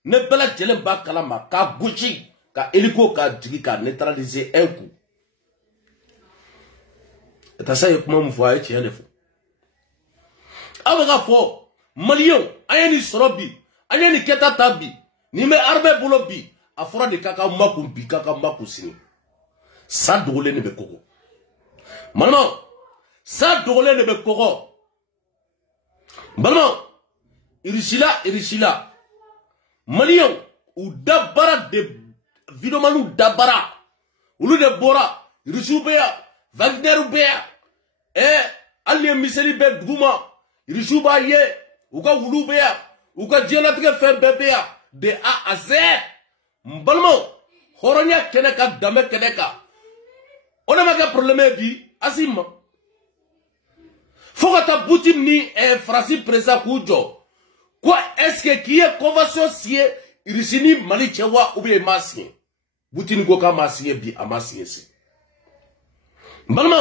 ne bela jele ba kalama ka gucci ka eliko ka jigi ka neutraliser un coup eta sa yekuma mfo ay ci yelefo abaga fo malien ayani sorobi ayani keta tabi ni me arbe bulobi afora de kaka makumbi kaka makusini sa dogole ne be koko maman sa dogole ne be koko maman irishila malien ou dabara de Vidomanu dabara. Ulu de bora. Risubea. Wagner bea. Allié miseli be duguma. Risuba ye. Uka ulu bea. Uka jenatige fe bebea. De A à Z. Mbalmo. Horonya keneka dame keneka. On a pas de problème bi. Asim. Faut que ta boutique ni Francis Presa Koujo. Quoi est-ce que qui est convention sié irisini mali chewa ou bien masien. Boutique ko ka masien bi a masien si. Mbalmo.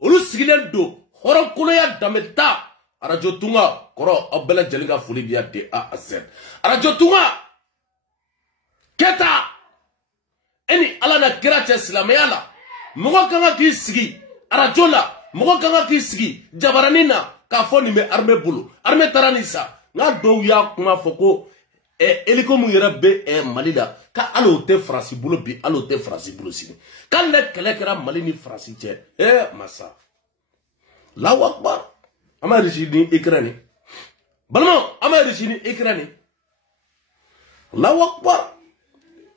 Olu sigilen do. Horon kuloya dameta. Radio Tunga. Koro obela jelinga fuli biya de A à Z. Radio Tunga. Keta. Eni ala na kirache silamayala. Mogo kanga ki sigi. Radio la. Mogo kanga ki sigi. Jabaranina. Ka foni me arme bulu. Arme taranisa. Nga do ya kuma foko. Eliko mu yere be malila. Ka alo te fransi bulu bi. Alo te fransi bulu sini. Ka le kelekera mali ni fransi che. Masa. La wakbar. Ama rishini ikrani. Balmo. Ama rishini ikrani. La wakbar.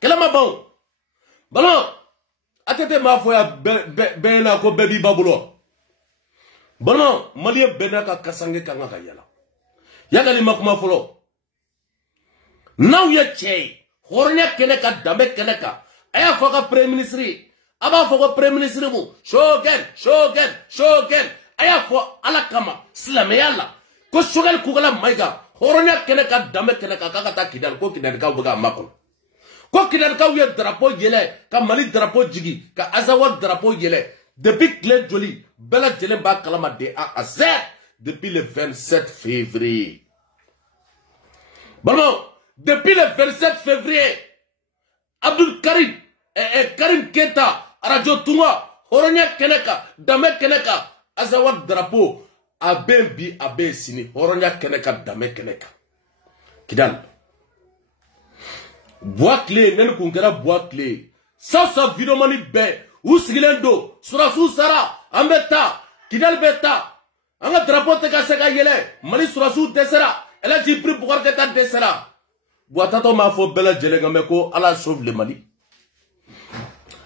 Kelama bon. Balmo. Atete ma foya bena ko bebi babulo. Balmo. Mali bena ka kasange kanga ka yala. Yagali makuma folo. Now ye che. Hornya keneka dame keneka. Aya foka prime ministry. Aba foka prime ministry mu. Shogen. Aya fo alakama. Slameyala. Ko shogal kugala maiga. Hornya keneka dame keneka kakata kidal ko kidal ka buga makon. Ko kidal ka wiye drapeau yele. Ka mali drapeau jigi. Ka azawad drapeau yele. Depuis clé joli. Bela jelen ba kalama de A à Z. Depuis le 27 février. Bon, depuis le 27 février, Abdul Karim, Karim Keta, Radio Tunga, Horonya Keneka, Dame Keneka, Azawad Drapeau, Abembi Abe Sini, Horonya Keneka, Dame Keneka. Kidal. Bois clé, Nen Kunkera bois clé. Sa vidomani be, Usigilendo, Surasu Sara, Ambeta, Kidal Beta. Anga drapeau te ka seka yele mali surasu desera elle a dit pris pour que ta desera boitato ma fo bela jelenga meko ala sauve le Mali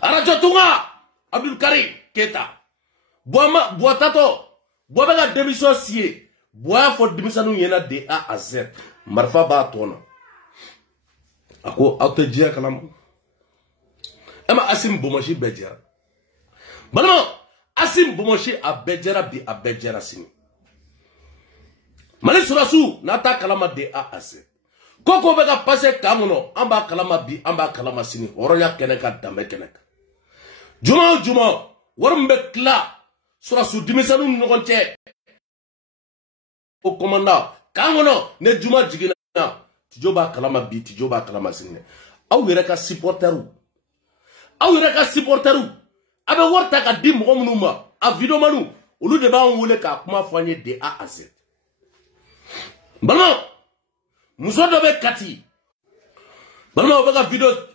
arajo tunga Abdul Karim Keta boitato bobenga démission sie boya fo démission yena de A à Z marfa ba tona ako autajia kalam ema asim bomaji bejera balmo Asim Bomoshi a Bedjera bi a Bedjera sini. Mali surasu nata kalama de A à Z. Koko bega passe kamuno amba kalama bi amba kalama sini. Horonya keneka dame keneka. Juma warumbe kla surasu dimisanu ngonche. O komanda kamuno ne juma jigina. Tijoba kalama bi tijoba kalama sini. Aw yereka supporteru. Abe warta ka di mogo munu ma a video manu olu de ba wule ka kuma fanye de A à Z. Balma muso do be kati. Balma o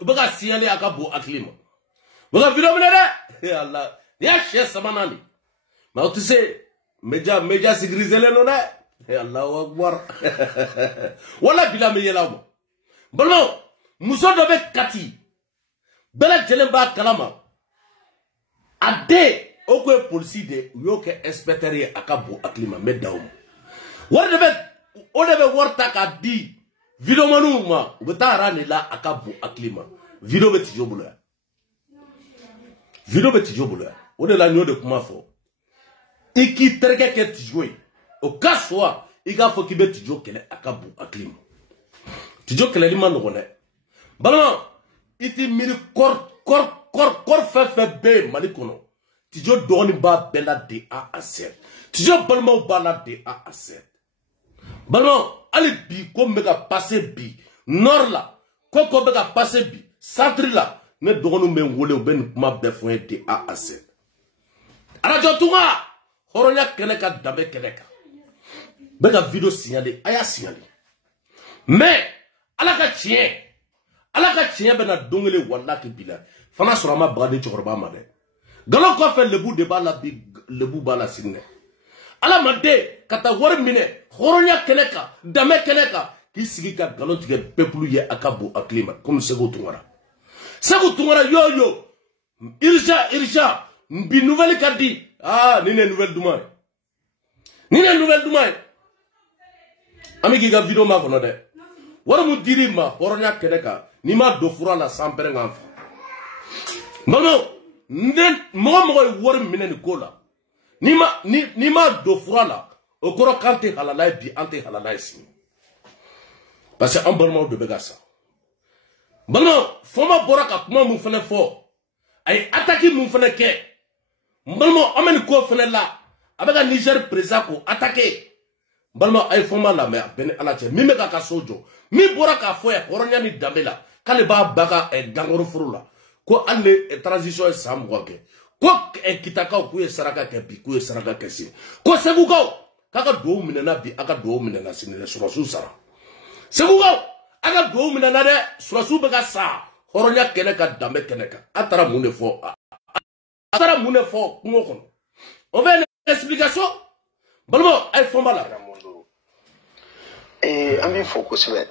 bega signale aka bo aklima. Bega video mene de Allah ya she samanani. Ma tu sais meja sigrizele no na Allahu akbar. Wala bila me yela mo. Balma muso do be kati. Bela jelemba kalama. Ade okwe polisi de yoke inspecteur akabo aklima medaum worde be warta ka di video manu ma ubeta ni la akabo aklima video beti jobula ode la nyo de kuma fo iki terke ke tijoi o kaswa iga fo ki beti jo kele akabo aklima tijo kele li man ngone balma iti miri kor fe be mali kono tijo doni ba bela de A à Z tijo balma ba la de A à Z balma ali bi ko mega passer bi nord la ko mega passer bi centre la ne dogonu men wole o ben kuma be fo de A à Z arajo tunga horonya keneka dabe keneka bega video signaler aya signaler mais alaka chien bena dongele wallaki bila fana sorama bagade chokoroba made galo ko fe lebu de bala bi lebu bala sinne ala made kata wor mine horonya keneka dame keneka ki sigi ka galo tige peplu ye akabo aklima comme sego tungara Sabu tungara yo. Irja. Bi nouvelle kadi. Ah, ni nouvelle dumay. Ni nouvelle dumay. Ami qui ga vidéo ma kono de. Wara mu diri ma horonya kedeka. Ni ma do fura la sampere ngam. Mama, mo wor minen ko la. Ni ma do fura la. Okoro kante halala bi ante halala si. Parce que en balmo de begasa. Balmo foma boraka kuma mu fene fo. Ay attaquer mu fene ke. Balmo amen ko fene la. Abega Niger président ko attaquer. Balmo ay foma la mais ben alache mi meka ka sojo. Mi boraka fo ya horonya ni dambela. Kale ba baga e gangoro furula. Ko alle transition e samgoke. Ko e kitaka ku e saraka ke bi ku e saraka ke si. Ko segugo kaka do minena bi aka do minena sinile surasu sara. Segugo aka do minena de surasu bega sa. Horonya keneka dambe keneka. Atara mune fo. Atara mune fo kungo kono. On veut une explication? Balmo ay fomba la. An bɛ fɔ kosɛbɛ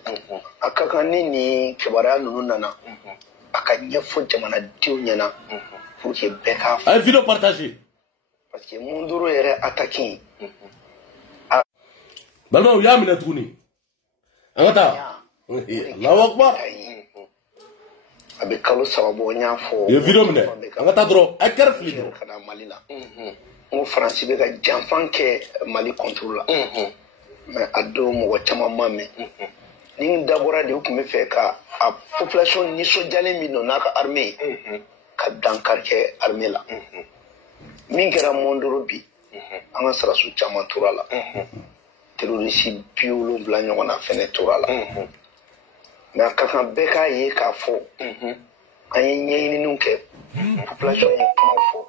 a ka kan ne ni kibaruya ninnu nana a ka ɲɛfɔ jamanadenw ɲɛna pour que bɛɛ k'a fɔ. A ye vidéo partager. parce que Munduru yɛrɛ attaqué. Balma u y'a minɛ tuguni. An ka taa. Allahu akbar. A bɛ kalo 3 bɔ n y'a fɔ. U ye vidéo minɛ. An ka taa dɔrɔn a kɛra fili dɔrɔn. Ka na Mali la. N ko Faransi bɛ ka janfan kɛ Mali contre la. Mais a don mɔgɔ caman ma mɛn. Ni n dabɔra de u tun bɛ fɛ ka a population nisɔndiyalen min don n'a ka armée ka dankari kɛ armée la. Min kɛra Munduru bi an ka sarasu caman tora la. Terroriste 70 ɲɔgɔn na fɛnɛ tora la. Mais a ka kan bɛɛ k'a ye k'a fɔ an ye ɲɛɲiniw kɛ population ye kuma fɔ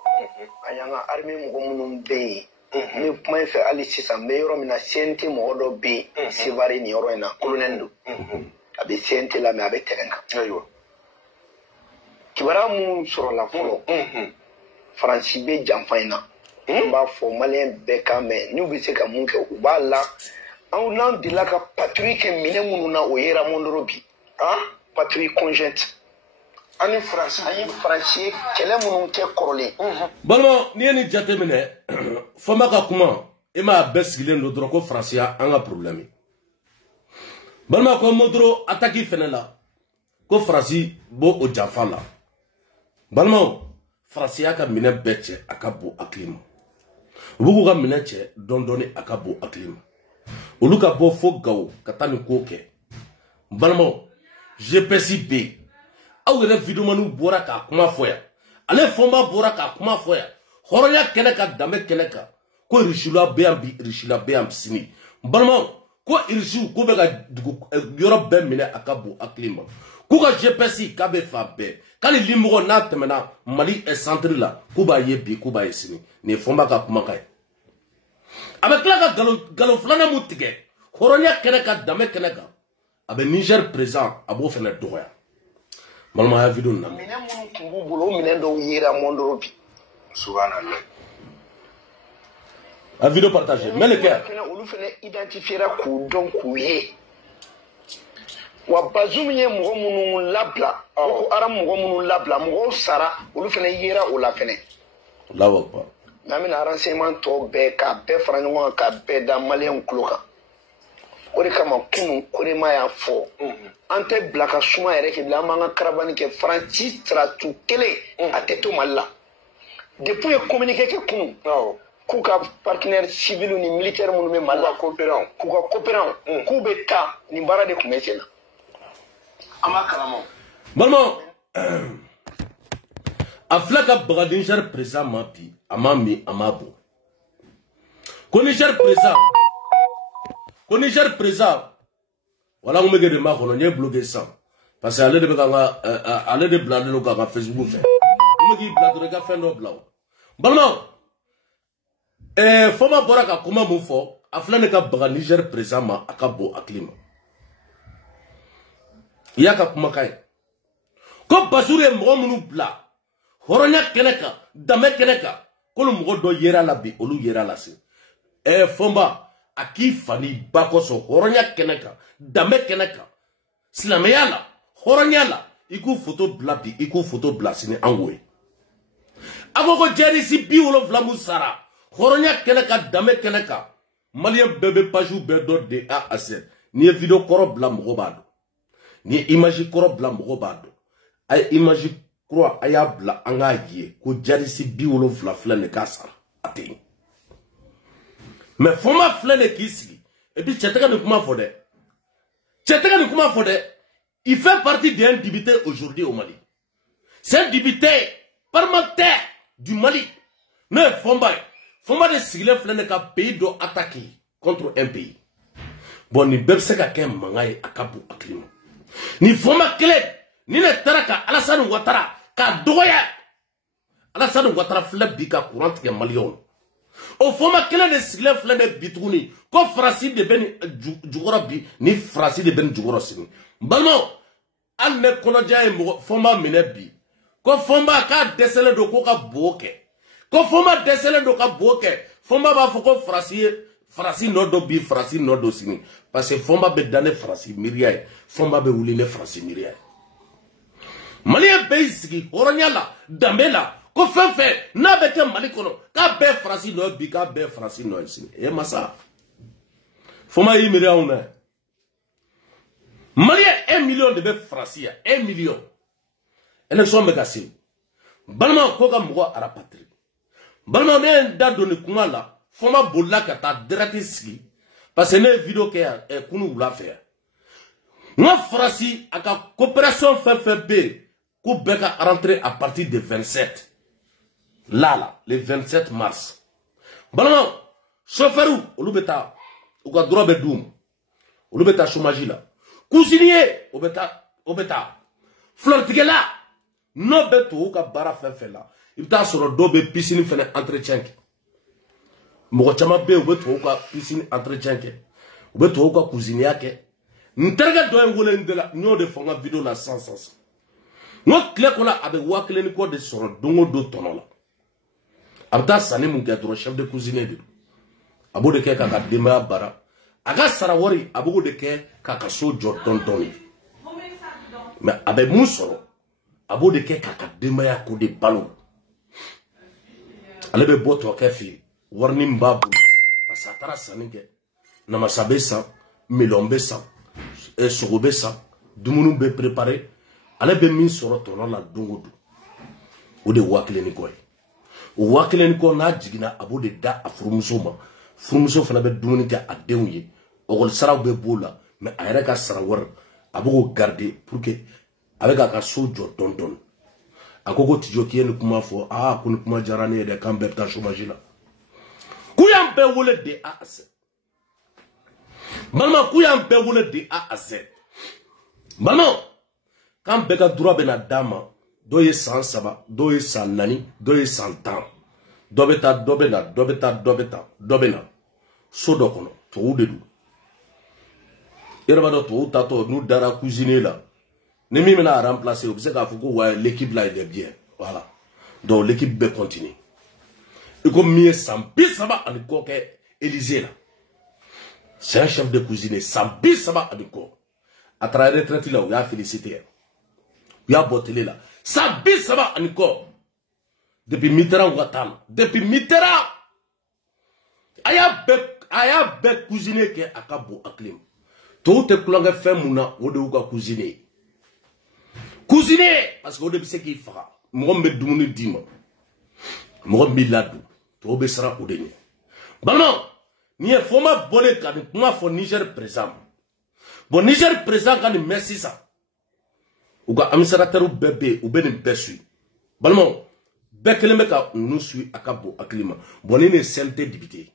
an y'an ka armée mɔgɔ minnu bɛ yen. Ni kuma in fɛ hali sisan n bɛ yɔrɔ min na CNT mɔgɔ dɔ bɛ yen Sevare nin yɔrɔ in na colonel don a bɛ CNT la mais a bɛ terrain kan. Ayiwa kibaruya mun sɔrɔla fɔlɔ Faransi bɛ janfa in na n b'a fɔ maliyɛn bɛɛ k'a mɛn n'u bɛ se ka mun kɛ u b'a la anw n'an delila ka patrouille kɛ minɛn minnu na o yera Munduru bi patrouille conjointe ani Faransi an ye Faransi ye kɛlɛ minnu kɛ kɔrɔlen. Balma ni ye nin jate minɛ fama ka kuma e m'a bɛɛ sigilen don dɔrɔn ko Faransi y'a an ka problème. Balma ko Munduru attaque fɛnɛ la ko Faransi b'o o janfa la. Balma Faransi y'a ka minɛ bɛɛ cɛ a ka bon hakili ma. U b'u ka minɛ cɛ dɔɔni dɔɔni a ka bon hakili ma. Olu ka bɔ fo Gawo ka taa nin ko kɛ. Balma GPS bɛ yen. Aw yɛrɛ vidéomaniw bɔra k'a kuma fɔ yan. Ale fɔnba bɔra k'a kuma fɔ yan. Hɔrɔnya kɛnɛ kan danbe kɛnɛ kan. Ko Irishula bɛ yan bi Irishula bɛ yan sini. Balimaw ko Irishiw ko bɛ ka yɔrɔ bɛɛ minɛ a ka bon hakili ma. K'u ka GPS k'a bɛ fan bɛɛ. K'ale limɔgɔ n'a tɛmɛna Mali centre la k'u b'a ye bi k'u b'a ye sini. Nin ye fɔnba ka kumakan ye. A bɛ tila ka galon filanan mun tigɛ. Hɔrɔnya kɛnɛ kan danbe kɛnɛ kan. A bɛ Niger président a b'o fɛnɛ dɔgɔya. Malma ya vidéo na. Minɛn minnu tun b'u bolo o minɛn dɔw yera Munduru bi. Subhanallah. A vidéo partagée. Mais le cœur. Olu fɛnɛ identifiera k'u dɔn k'u ye. Wa Bazoum ye mɔgɔ minnu labila. Ko Aram mɔgɔ minnu labila mɔgɔw sara olu fɛnɛ yera o la fɛnɛ. Allahu akbar. N'an bɛna renseignement tɔ bɛɛ k'a bɛɛ fara ɲɔgɔn kan k'a bɛɛ da maliyɛnw tulo kan. O de kama kunu Korema y'a fɔ. An tɛ bila ka suma yɛrɛ kɛ bila an b'an ka karabani kɛ Faransi saratu kelen a tɛ to Mali la. Depuis ye communiqué kɛ kunu k'u ka partenaire civil ni militaire minnu bɛ Mali la k'u ka coopérant k'u bɛ taa nin baara de tun bɛ sen na. An b'a kalama. Balimaw a filɛ ka baga Niger président ma bi a ma min a ma bɔ. Ko Niger président wala ngome gede ma kono nye bloqué ça parce que ale de be ka ale de blande lo ka Facebook fait ngome ki blande ka fendo blaw balma foma bora ka kuma mu fo afla ne ka baga Niger président ma akabo aklima ya ka kuma kai ko basure mo munu bla horonya keneka dame keneka ko lo mo do yera la bi olu yera la se fomba aki fani bakoso horonya keneka dambe keneka silameyala horonya la iku photo blabi iku photo blasini angwe agoko jeri si bi wolo flamu sara horonya keneka dame keneka malien bebe paju bedo de a aset ni video koro bla moko bado ni image koro bla moko bado ay image kro aya bla anga ye ko jeri si bi wolo fla ne kasara ateng mais foma flene kisi et puis tcheteka ne kuma fode tcheteka ne kuma fode il fait partie d'un député aujourd'hui au Mali. C'est un député parlementaire du Mali. Mais Fomba de Sigler Flene ka pays doit attaquer contre un pays. Bon, ni Bebseka Ken Mangaye Akabu Aklima. Ni Fomba Kele, ni ne Taraka Alassane Ouattara, ka Doya. Alassane Ouattara fleb bika courante ke Malion. Au Fomba Kele de Sigler Flene Bitouni, ko Frasi de Ben Djougorobi, ni Frasi de Ben Djougorosini. Balmo, an ne konoja e Fomba minebi. Ko Fomba ka desele do ko ka boke. Ko Fomba desele do ka boke. Fomba ba foko Frasi nodo bi Frasi nodo sini. Parce que Fomba be dane Frasi miriaye. Fomba be wuline Frasi miriaye. Malien beisiki horonyala dambela ko fefe na bete malikono ka be Frasi no bi ka be Frasi no sini. E masa. Fomba yi miriaye una. Malien 1 million de bêtes francia, 1 million. Élection me cassé. Balma koga moko à la patrie. Balma men da donné kuma la, foma bolla ka ta dratiski. Parce que les vidéos que est kunu la faire. Moi frasi aka coopération FFB ko beka rentrer à partir de 27. Là, le 27 mars. Balma chauffeur ou beta ou ka droit bedoum. Ou beta chômage là. Cuisinier, obeta. Fleur tigela, no beto ka bara fela. Il t'a sur le dos de piscine fait entretien. Mochama be obeto ka piscine entretien. Obeto ka cuisinier ke. Nterga do ngole ndela nyo de fonga vidéo la sans. Ngo clé qu'on a avec wakle ni ko de sur dongo do tonola. Abta sani mun ga dro chef de cuisinier de. Abo de ke ka dema bara. Aga sarawori abugo de ke kaka so Jordan Tony. Mais abe musoro abo de ke kaka demaya ko de balo. Alebe boto kefi warning babu pasatara saninge na masabesa milombe e sogobesa dumunu be préparé alebe min soro tono la dungudu. O de wakle ni koy. O wakle ni ko na jigina abo de da afrumuso Fumuso fana be dumuni ke adenw ye ogol saraw be bola mais ayere ka sarawar abugo garder pour que avec ka so jo tonton akoko tijo kiyeni kuma fo kuni kuma jarane de kambe ta chômage la kuyam be wole de a az balma kuyam be wole de a az balma kam be ka droit be na dama do ye 107 do ye 104 do ye 100 dobeta sodo kono to udedu yerba do to tato nous dara cuisiner là ne mi mena remplacer o bisa ka fuko wa l'équipe là est bien voilà donc l'équipe be continuer et comme mi sambi saba aniko ke Élysée là c'est un chef de cuisine sambi saba aniko à travers retraite là on a félicité il a botelé là sambi saba aniko depuis Mitterrand Ouattara depuis Mitterrand aya be cuisiner ke akabo aklim to te kulanga fe muna wode uka cuisiner parce que wode bise ki fara mo be dumuni dima mo be ladu to be sara odenye bano ni e foma bolé kan kuma fo Niger présent bon Niger présent kan merci ça uka administrateur bébé ou benin perçu bano bekeleme ka nous suit akabo aklima bonine CNT député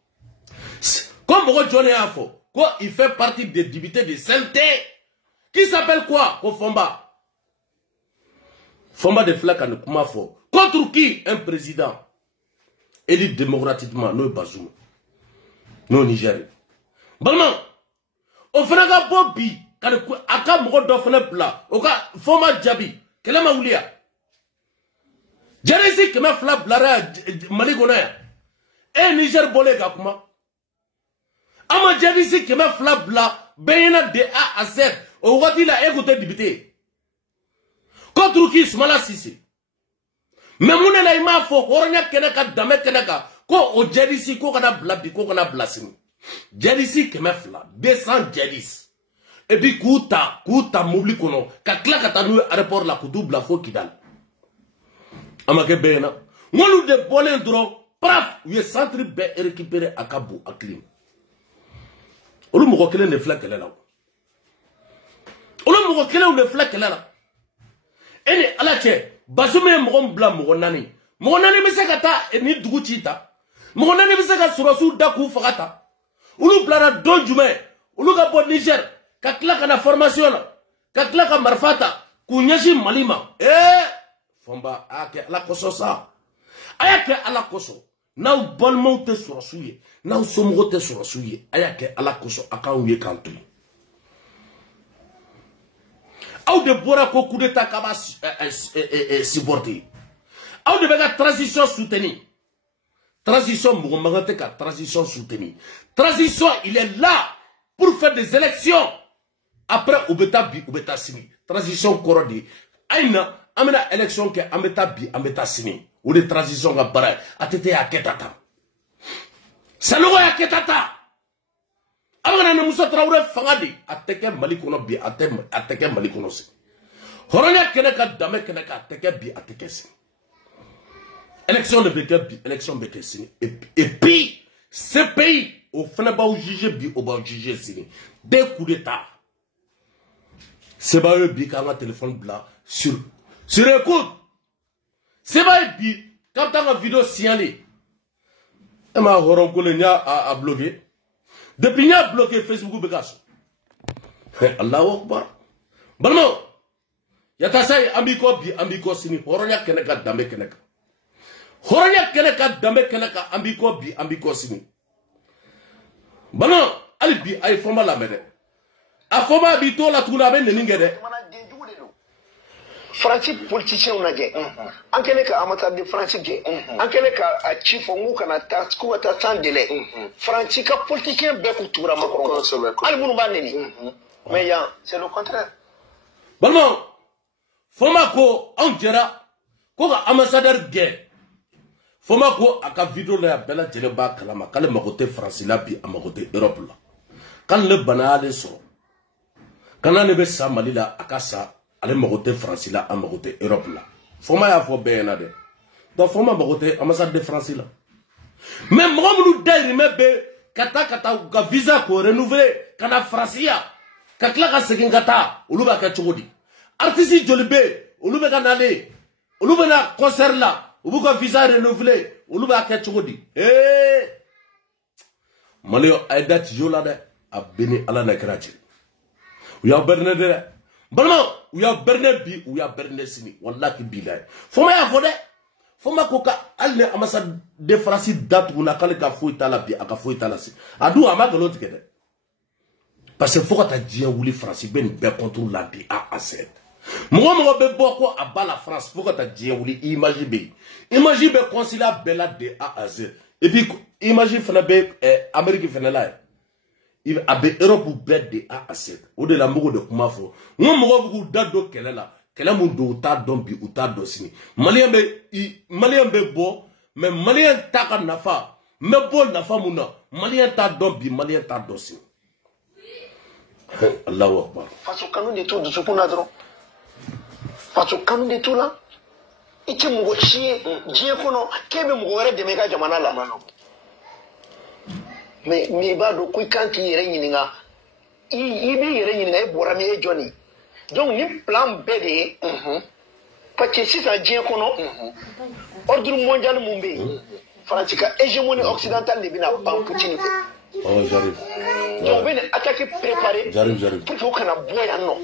comme Johnny Afo quoi il fait partie des députés de CNT qui s'appelle quoi Fomba de Flakane Kumafo contre qui un président élu démocratiquement no Bazoum no Niger balman o fanaga bobi kan aka mo do fana bla o ka Fomba jabi kelama wuliya Jeresi kema fla blara Mali gona e Niger bolé ga kuma ama Jeresi kema fla bla beyena de A à Z o wadi la écouter député Contre qui Soumana Cissé. Mais mon élément faut hornya keneka dame keneka ko o jelisi ko kana blabi ko kana blasini. Jelisi kemefla 200 jelis. Et puis kuta mobili kono ka kla ka tanu aéroport la ku double fo kidal. Amake bena. Ngolu de bolen dro praf u ye centre be récupérer akabu aklim. Olu moko kelen de fla kelen la. Olu moko kelen de fla kelen la. Eni ala che Bazume mgon bla mgonani. Mgonani misekata ni dugu chita. Mgonani miseka surasu daku fakata. Ulu blara don jume. Ulu ka bo Niger. Kakla kana formation la. Kakla ka marfata. Kunyashi malima. Fomba ake ala koso sa. Ayake ala koso. Na balmo te surasu ye. Na somgo te surasu ye. Ayake ala koso akan ye kantu. Ou de bora ko coup d'état kaba supporter. Ou de bega transition soutenue. Transition mugomagate ka transition soutenue. Transition il est là pour faire des élections. Après ubeta bi ubeta sini. Transition korodi. Aina amena élection ke ambeta bi ambeta sini. Ou de transition ga bara atete ya ketata. Sanogo ya ketata. Amana na Musa Traoré fangadi ateke Mali kono bi ateke Mali kono se. Horonya keneka dame keneka ateke bi ateke se. Élection de beke bi élection beke sini. Et puis ce pays au fin ba ou juger bi au ba juger sini. Des coups d'état. C'est ba eux bi quand téléphone blanc sur écoute. C'est ba bi quand ta vidéo signalé. Et ma horon ko le nya a bloqué. Depuis qu'il a bloqué Facebook, Allahu Akbar. Balmo, yata say ambiko bi ambiko sini horonya keneka dame keneka. Horonya keneka dame keneka ambiko bi ambiko sini. Balmo, ali bi ay foma la mede. A foma bi to la tuna ben ningede. Francis politicien unage. Ankele ka amateur de Francis ge. Ankele ka chief ngu kana task ko ta sans délai. Francis ka politicien be ku tura makoro. Al munu baneni. Mais ya c'est le contraire. Balmo, foma ko anjera ko ka ambassadeur ge. Foma ko aka vidéo la bela jere ba kalama kale makote France la bi amakote Europe la. Kan le banale so. Kana ne be sa Mali la akasa ale magote France la a magote Europe la. Foma ya fo bena de. Donc foma magote ambassade de France la. Mais moi nous dai be kata ga visa ko renouveler kana France ya. Kakla ka segingata uluba ka chogodi. Artiste jolibe uluba kanale. Uluba na concert la, ubuka visa renouveler uluba ka chogodi. Malio aidat jola de abeni ala na krachi. Uya bernede. Balma, ou ya berne bi, ou ya berne sini. Wallahi bilay. Foma ya fode. Foma koka alne ambassade de France date ou na kale ka foita la bi aka foita la si. Adu amaka l'autre kede. Parce que faut que ta dien ou les France ben be contrôle la bi a 7. Mo be boko aba la France faut que ta dien ou les imagine be. Imagine be consulat bela de A à Z. Et puis imagine fena be Amérique fena la. Il a be Europe ou bed de A à 7. Au de la mogo de kumafo. Mon mogo vous dado kelela. Kela mu do ta dombi ou ta dosini. Malien be bo. Mais malien taka nafa. Me bo nafa muna. Malien ta dombi. Malien ta dosini. Allahu Akbar. Façon canon de tout de ce qu'on a droit. Façon canon de tout là. Et tu m'as chié. Dieu kono. Kebe m'gouere de mega jamana la. Mais ba do kuy kanki yere nyinga i be yere nyinga e bora me Johnny donc ni plan B de parce que si ça dien kono ordre mondial mumbe France ka hégémonie occidentale de bina ban Poutine oh j'arrive donc ben attaquer préparé j'arrive pour que kana boya non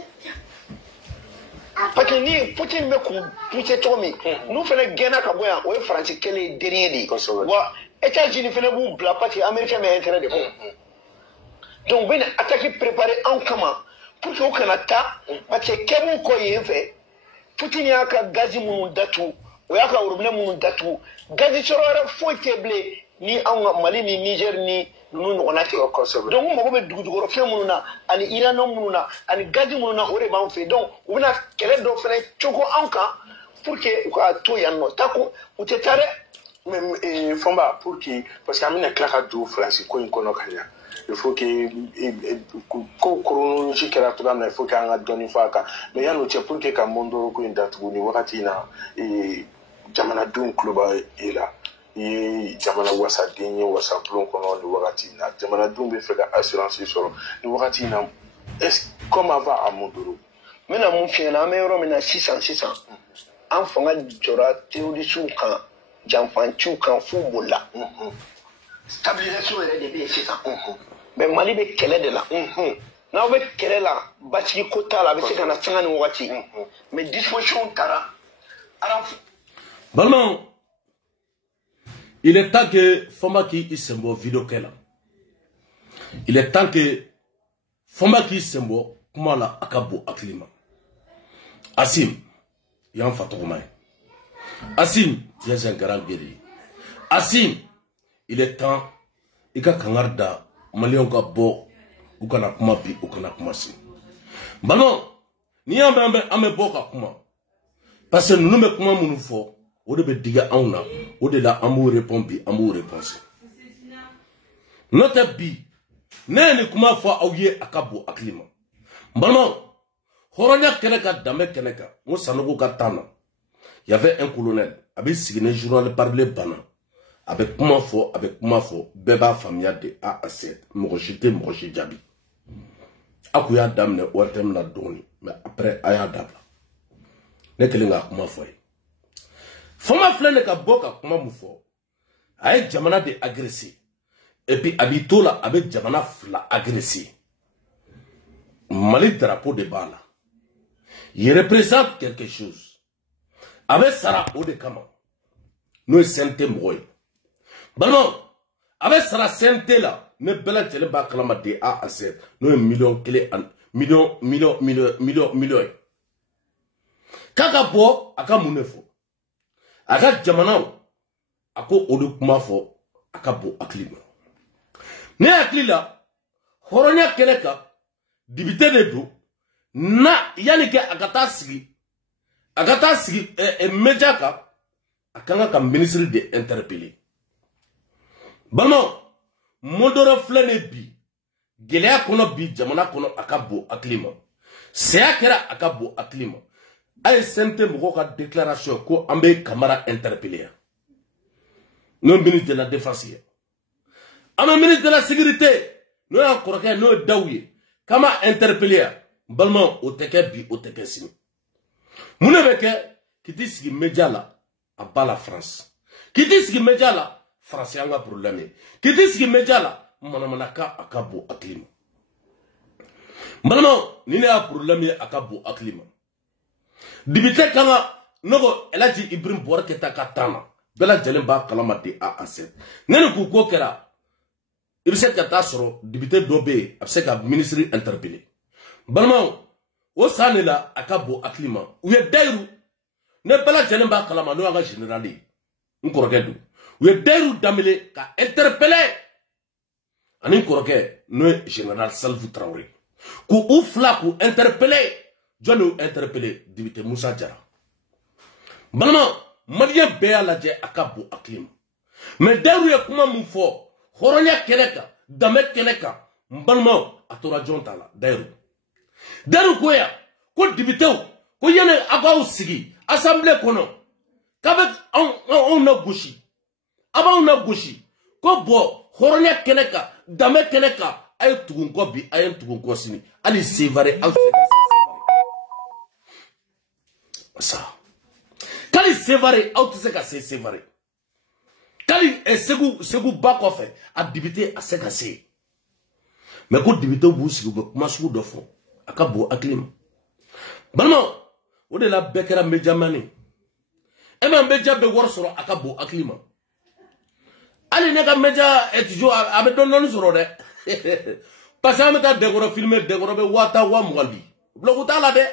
parce que ni Poutine me ku pousser tomi nous fait gena ka boya o France kele derrière di wa États-Unis faisaient vous bla parce que les Américains ont intérêt de vous. Donc, vous attaquer préparer en comment pour que vous Canada, parce que quand vous avez fait, Poutine y a un gaz moun datu, ou y a un robinet moun datu, gaz sur le faux teblé, ni en Mali, ni Niger, ni nous on a tiré donc on m'a dit du reflet monuna ani irano monuna ani gaji monuna ore ba on fait donc on a quel do fere choko anka pour que quoi to yanno tako ou te tare mais Fomba pour que parce que amina clara do France ko inkono kanya il faut que ko chronologie kera to il faut que anga doni faka mais yano che pour que ka mondo ko indatu ni wakati na jamana dun club ila jamana wasa denye wasa plon kono ni wakati na jamana dun be fega assurance solo ni wakati na est comme avant à Mondoro mena mun fi na me euro mena 600 an fanga jora théorie sou kan jamfanchu kan fubola stabilisation est de 600 mais Mali be kele de la na be kele la bati kota la be se kana sanga ni wakati mais disposition tara ara Balman, il est temps que Fomba qui sembo vidéo kela. Il est temps que Fomba qui sembo kuma la akabo aklima. Asim, yan fatoumaï. Asim, y'a un grand guerrier. Asim, il est temps, il y a kangarda, malion ka bo, ou kana kuma bi, ou kana kuma si. Balman, ni ame bo ka kuma. Parce que nous me kuma mounou fo. O de be diga anw na o de la an b'o répondre bi an b'o réponse n'o tɛ bi ne ye nin kuma fɔ aw ye a ka bon hakili ma n balimaw hɔrɔnya kɛnɛ ka danbe kɛnɛ kan n ko Sanogo ka temps na y avait un colonel a bɛ sigi ni journal parler banna a bɛ kuma fɔ bɛɛ b'a faamuya de A à Z mɔgɔ si tɛ mɔgɔ si jaabi a kun y'a daminɛ ORTM na dɔɔni mais après a y'a dabila ne kelen k'a kuma fɔ ye Foma flene ka boka kuma mufo. Aye jamana de agressé. Et puis habitola avec jamana fla agressé. Mali drapeau de bala. Il représente quelque chose. Avec Sarah Ode Kama. Nous sente mouille. Bah non. Avec Sarah sente là. Ne bela tele ba kalama de A à Z. Nous million clé million. Kaka bo aka munefo. Aga jamana ako odu kuma fo aka bo aklima ne aklila horonya keleka dibite de do na yani ke agata sigi mejaka akanga ka ministre de interpeller bano modoro flene bi gelea kono bi jamana kono aka bo aklima seakera aka bo aklima Aïe sente moko ka déclaration ko ambe Camara interpellé. Non ministre de la défense. Ama ministre de la sécurité. Non encore que non daouye. Kama interpellé. Balman o teke bi o teke sini. Mune beke kiti sigi média la a bala France. Kiti sigi média la France yanga problème. Kiti sigi média la manamanaka akabo aklima. Balman ni ne a problème akabo aklima. Dibite kanga nogo elaji Ibrahim Bouar keta katana bela jalemba kalama de A à Z nene ku ko kera ibse kata soro dibite dobe abse ka ministry interpellé balma o sanela akabo aklima uye dairu ne bela jalemba kalama no anga generali nkoroke du uye dairu damele ka interpellé ani nkoroke no général Salvou Traoré ku ufla ku interpellé Jono interpellé dibite Moussa Diarra. Balma, Malien Béa la dje akabo aklim. Mais derouye kuma moufo, horonya keleka, damet keleka, mbalma atora jontala, deru. Deru koya, ko dibiteu, ko yene agaw sigi, assemblée kono. Kabek on na gouchi. Aba on na gouchi. Ko bo, horonya keleka, damet keleka, ay tugunko bi, ay tugunko sini. Ali sevare, al ça. Kali sévaré, out seka se sévaré. Kali segu bako fait, a dibité a seka se. Mais ko dibité ou si vous masou de fond, akabo aklim. Balma, ou de la bekera medjamani. Et même medja be worsoro akabo aklima. Ali nega medja et toujours avec don non soro de. Parce que ameta décoro filmer décoro be wata wa mwali. Bloguta la de.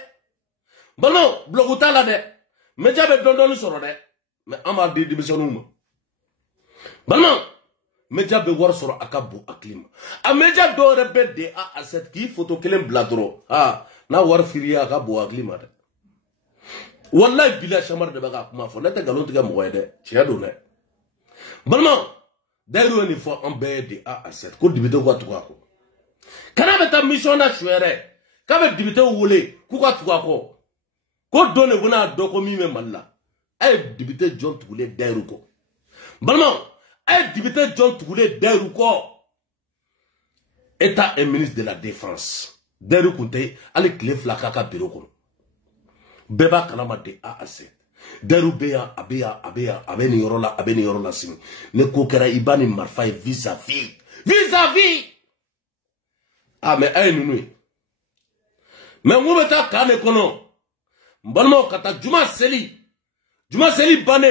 Balma, bloguta la de. Medja be don soro de. Mais on m'a dit division. Balma, média be war soro akabu aklima a média do rebe de a set ki photo kelen bladro na war firiya akabu aklima de wallahi bila chamar de baga kuma fo nata galon tiga mo de ciya do ne balma dairu ni fo en be de a set ko dibite ko tuka ko kana beta mission na chwere ka be dibite wole ku ka tuka ko donne buna do ko mi me malla ay dibite John Tugule dairu ko balma ay dibite John Tugule dairu ko État et ministre de la défense dairu kunte ali clé flaka ka bureau ko beba kalama de a set dairu beya abeni yorola sini ne ko kera ibani marfa vis-à-vis mais ay nunu mais ngube ta kane kono balma kata juma seli bane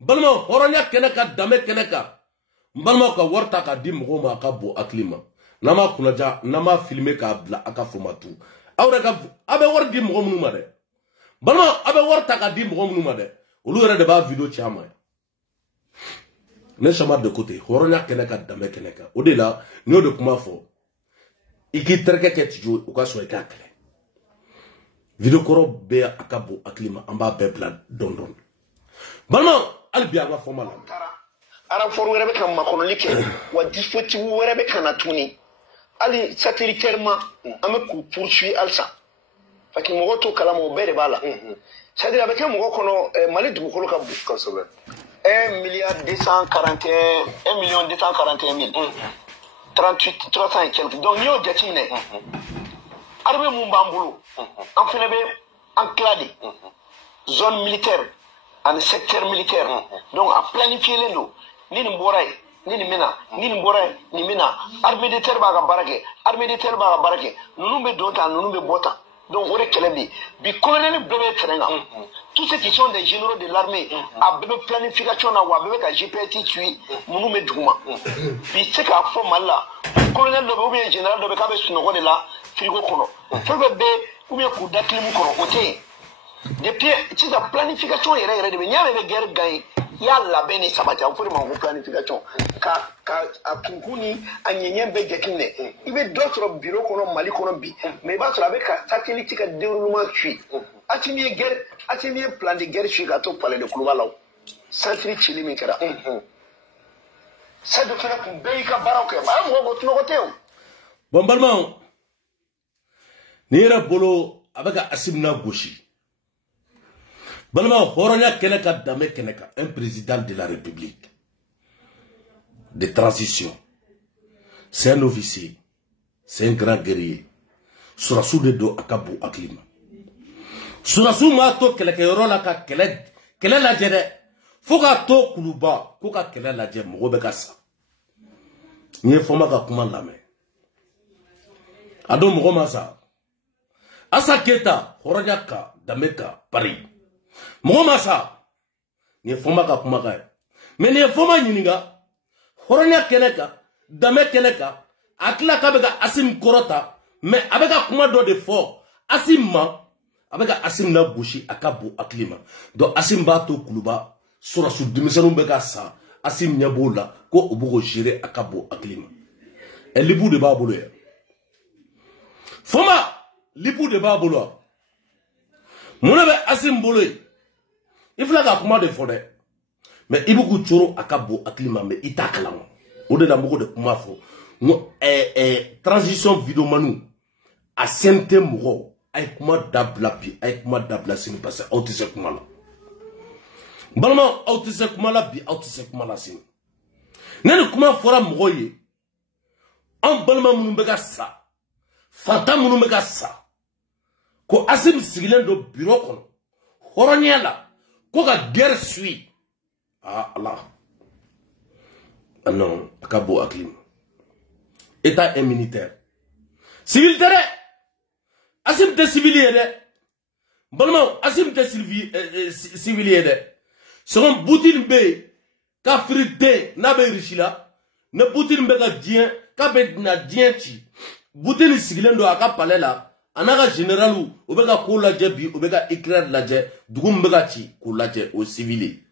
balma horonya keneka dame keneka balma ka warta ka di mgo ma ka bo aklima nama kunaja nama filmer ka bla aka fomatu awre ka abe war di mgo munu made balma abe warta ka di mgo munu made olu yere de ba video chama ne chama de côté horonya keneka dame keneka odela no de kuma fo iki terke ke tijo o ka so ka kle video koro be akabo aklima amba be bla dondon balma albi aga foma ara for were be kan makono like wa dispositif were be kan atuni ali satellitairement ame ku poursuit alsa faki mo to kala mo bere bala c'est-à-dire avec mo kono mali du ko ka bu konsobe 1,241,000 38 300 et quelques donc yo jatine arbe mu mbambulu en fene be enclavé zone militaire en secteur militaire donc à planifier les nous ni mboray ni mina armée de terre ba ga barake nous be dota nous be bota donc on est kelbi bi colonel bébé trenga tous ceux qui sont des généraux de l'armée a bébé planification na wa bébé ka GPT tui nous me duma bi c'est ka fo malla colonel do be général do be ka be suno de la frigo kono febe be ou bien coup d'atelier kono côté depuis c'est la planification yere de nyame be guerre gagne yalla bene sabata pour mon planification ka akunkuni anyenye be gekine ibe d'autres bureaux kono mali kono bi mais ba sur avec satellite ka déroulement tui atimi plan de guerre chez gato palais de Kouloubalaw satellite chili mikara ça de faire pour beika baraka ba ngo to côté bombarment nira bolo abaka asimna goshi balma horonya keneka dame keneka un président de la République de transition c'est un officier c'est un grand guerrier surasu de do akabu aklima surasu ma to keleke yorola ka kele la jede foka to kuluba koka kele la je mo be kasa ni foma ka kuma lame ado mo masa asa keta horonya ka dameka Paris mo masa ni foma ka kuma ka mais ni foma nyininga horonya keneka dame keneka atla ka be ka asim korota mais abeka kuma do de fort asimma abeka asim na bushi akabu aklima do asim ba to kuluba sura su dimisanu be ka sa asim nyabola ko obugo jire akabu aklima e libu de babolo ya foma libu de babolo mona be asim bolo ifla ka kuma de fode mais ibugu choro akabu aklima mais itakala o de la moko de kuma fo no transition vidéo manu a sente moko ay kuma dabla bi ay kuma dabla sini parce que autise kuma la balma autise kuma la bi autise kuma la sini nene kuma fora moko ye an balma munu be ka sa fanta munu be ka sa ko asim sigilen do bureau kono horonya la ko ka guerre suit Allah non akabo aklim état et militaire civil tere asim te civilier de balma asim te civilier de son boutin be ka frite na be richila ne boutin be ka dien ka be na dien ti boutin sigilen do aka palela anaka généralu o be ka ko la je bi o be ka écrire la je dugum be ka ti ko la je au civilier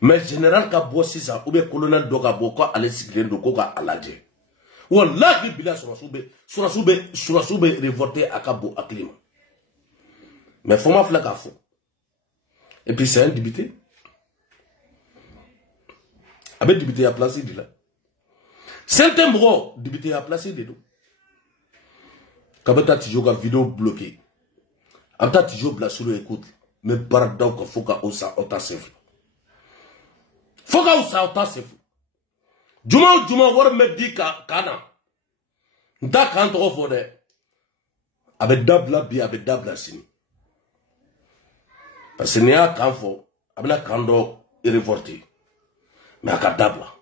Mais général ka bo sisa ou bien colonel do ka bo ko ale siglen do ko ka alaje. Wallahi bila surasube révolté akabo aklima. Mais faut m'afla ka fo. Et puis c'est un député. Avec député à placer de là. Certains bro député à placer de dos. Kabata tijo ka vidéo bloqué. Abta tijo bla sur écoute. Mais bardaw ka foka osa ota sef. Foka osa ota sef. Juma war me di kana. Nta kan to fo de. Avec dabla bi avec dabla sini. Parce que nia kan fo abna kando révolté. Mais à dabla.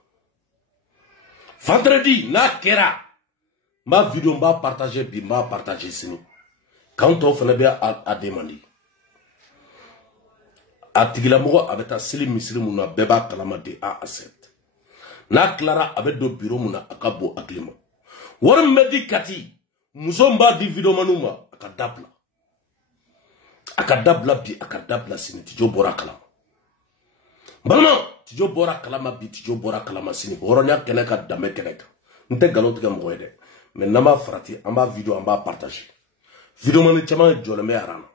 Vendredi na kera. Ma vidéo m'a partagé bi m'a partagé sini. Quand on fait bien à demander. Atigila mogo avec ta sili misiri muna beba kalamade a asset. Na Clara avec do bureau muna akabo aklima. War medi kati musomba di video manuma akadabla. Akadabla bi akadabla sini tijo bora kalama. Balma tijo bora kalama bi tijo bora kalama sini horonya keneka dame keneka. Nte galot ga moede. Mais nama frati amba video amba partager. Video manu chama joleme arana.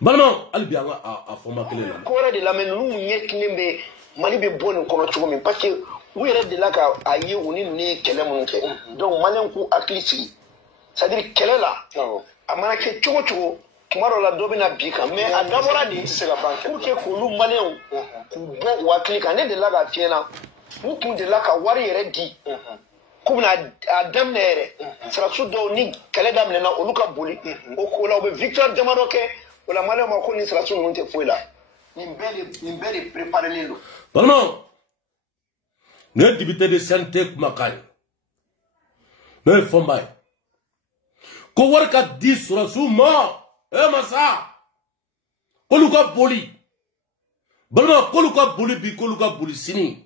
Balma albi a forma kele la. Ko de la menu nyeklembe mali be bon kono chomi parce que oui red de la ka ayi oni ne kele mun ke. Donc malen ku aklisi. C'est-à-dire kele la. Amana ke chogo tomorrow la dobina bika mais adabora di c'est la banque pour que ko lu malen ku bo wa klika ne de la ga fiena. Mu kun de la ka wari red di. Comme Adam Nere, sera sous Doni, Kaledam Nena, Oluka Bouli, Okola, Victor Jamaroke, ou la Malama Koni sera sous Monte Fouela. Nimbele préparez le. Pardon, ne débuté de santé Makai. Ne Fombai. Kowarka 10 sera sous mort, Massa. Koluka Bouli. Balma, Koluka Bouli, bi Koluka Bouli Sini.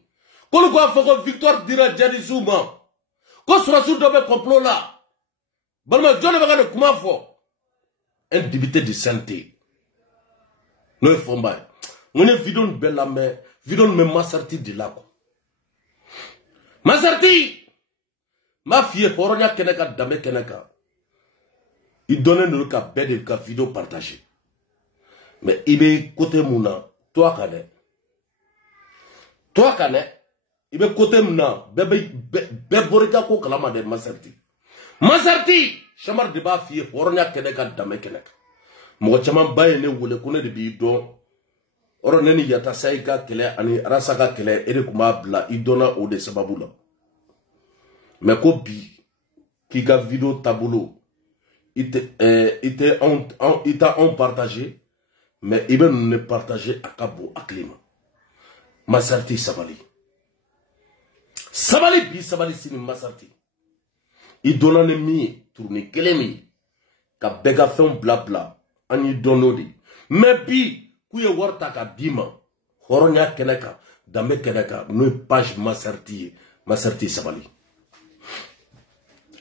Koluka Foko Victor Dira Jadizuma. Ko surasu dobe complot là. Balma jone baga de kuma fo. Un député de santé. No fomba. Ngone vidéo bella mais vidéo me masarti de là ko. Masarti. Ma fille horonya keneka dame keneka. Il donne le cas bête ka vidéo partagée. Mais il est côté mouna, toi kane. Toi kane. Ibe côté mna bebe borika ko kalama de masarti chamar de ba fi horonya keneka dame keneka mo chama baye ne wole ko ne de bi do oro ne ni yata saika kele ani rasaka kele ere kuma bla idona o de sababula mais ko bi ki ga vidéo tabulo ite on partagé mais ibe ne partager akabo aklima masarti sabali Sabali bi sabali sini masarti. I donna ne mi tourner kelemi. Ka bega fen blabla. Ani donodi. Mais bi kuye warta ka dima. Horonya keneka. Dame keneka. No page masarti. Masarti sabali.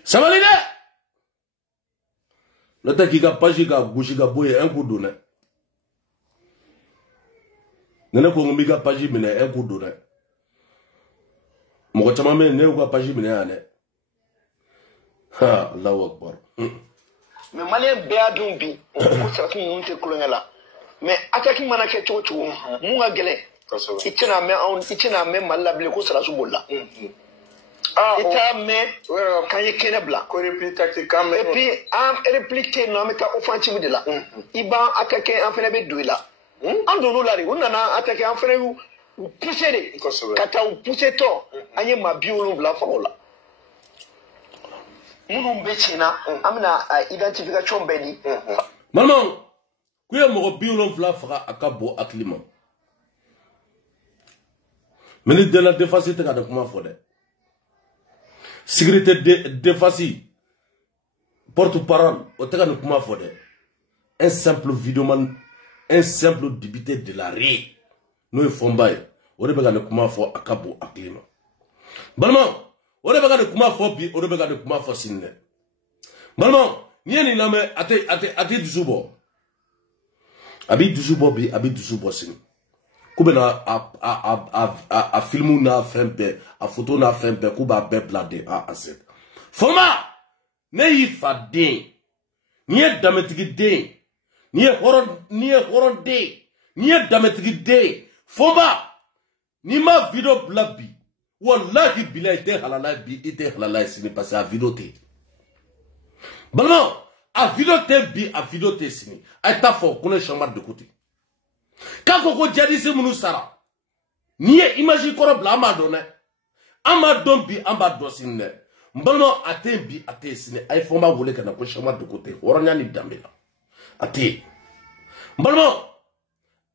Sabali de. Nota ki ka page ka bouchi ka boye un coup donné. Nene ko ngumi ka page mine un coup donné. Mo chama me ne ko page mine ane ha Allahu akbar mais malien be adun bi ko sa kin nunte kolonyala mais ataki mana ke chocho mu nga gele itina me malable ko sara su bolla ita me kan yekene bla ko réplique tactique quand même et puis am répliquer non mais ta offensive de là iba attaquer en fait be douila en donu la ri unana attaquer en fait ou pousser de kata ou pousser to anye mabiolo bla faola munu mbechina amna identification beni maman kuya mo biolo bla fra akabo aklima meni de la défense te ka de kuma fo de sécurité de défense porte-parole o te ka de kuma fo de un simple vidéoman un simple député de la rue no fombaye ore bega ne kuma fo akabo aklima balma ore bega ne kuma fo bi ore bega ne kuma fo sinne balma ni na me ate dusubo abi dusubo bi abi dusubo sin Comme a film n'a fait un peu, a photo n'a fait un peu, qu'on va bladé à Z. Foma, n'est pas din, ni est dametigi din, ni est horon din, ni est dametigi din. Foma, ni ma vidéo blabi, wallahi bila ite halala bi ite halala sini parce à vidéo te. Balma, a vidéo te bi a vidéo te sini, a ta fo qu'on est chamar de côté. Quand Koko Djadi se munu sara, ni imagine koro bla amadon bi ambado sinne. Mbano ate bi ate sine ay foma wole kana ko chama de côté. Oronya ni dambela. Ate. Mbano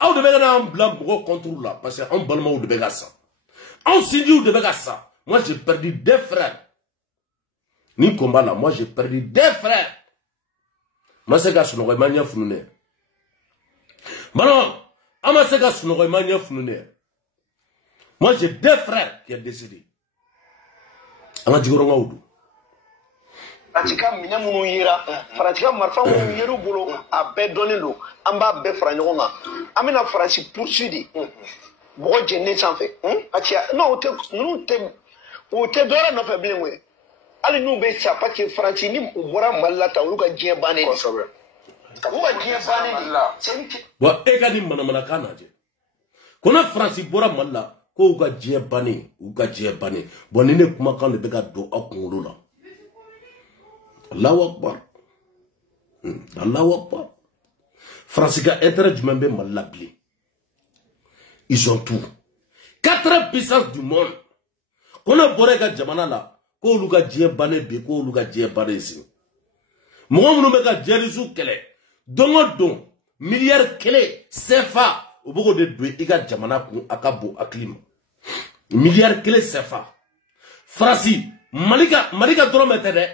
aw de bega na bla bo contrôle là parce que on balma ou de bega ça. On sidi ou de bega ça. Moi j'ai perdu 2 frères. Ni combat là, moi j'ai perdu 2 frères. Moi c'est gars no mania funune. Mbano moi j'ai 2 frères qui sont décédés. Pratika mina munu yira, pratika marfa munu yeru bolo, a be donelo, amba be franjonga. Amina franci poursuivi. Bogo jenne sanfe. Atia, non, nous te dora no fe blenwe. Ali nu be cha pa ke franci ni bora malata uluka dien bane. Bon, egani manamana kanaje. Kona Francis bora malla ko uga jebani, bon nene kuma kan de bega do akungulu la. Allahu Akbar. Allahu Akbar. Francis ka intérêt du même malla bli. Ils ont tout. 4 puissances du monde. Kona borega jamana la ko uga jebani be ko uga jebani sin. Mo mo meka jerisu kele. Don milliard clé CFA au bout de deux iga jamana ku akabo aklima milliard clé CFA Franci malika dromete de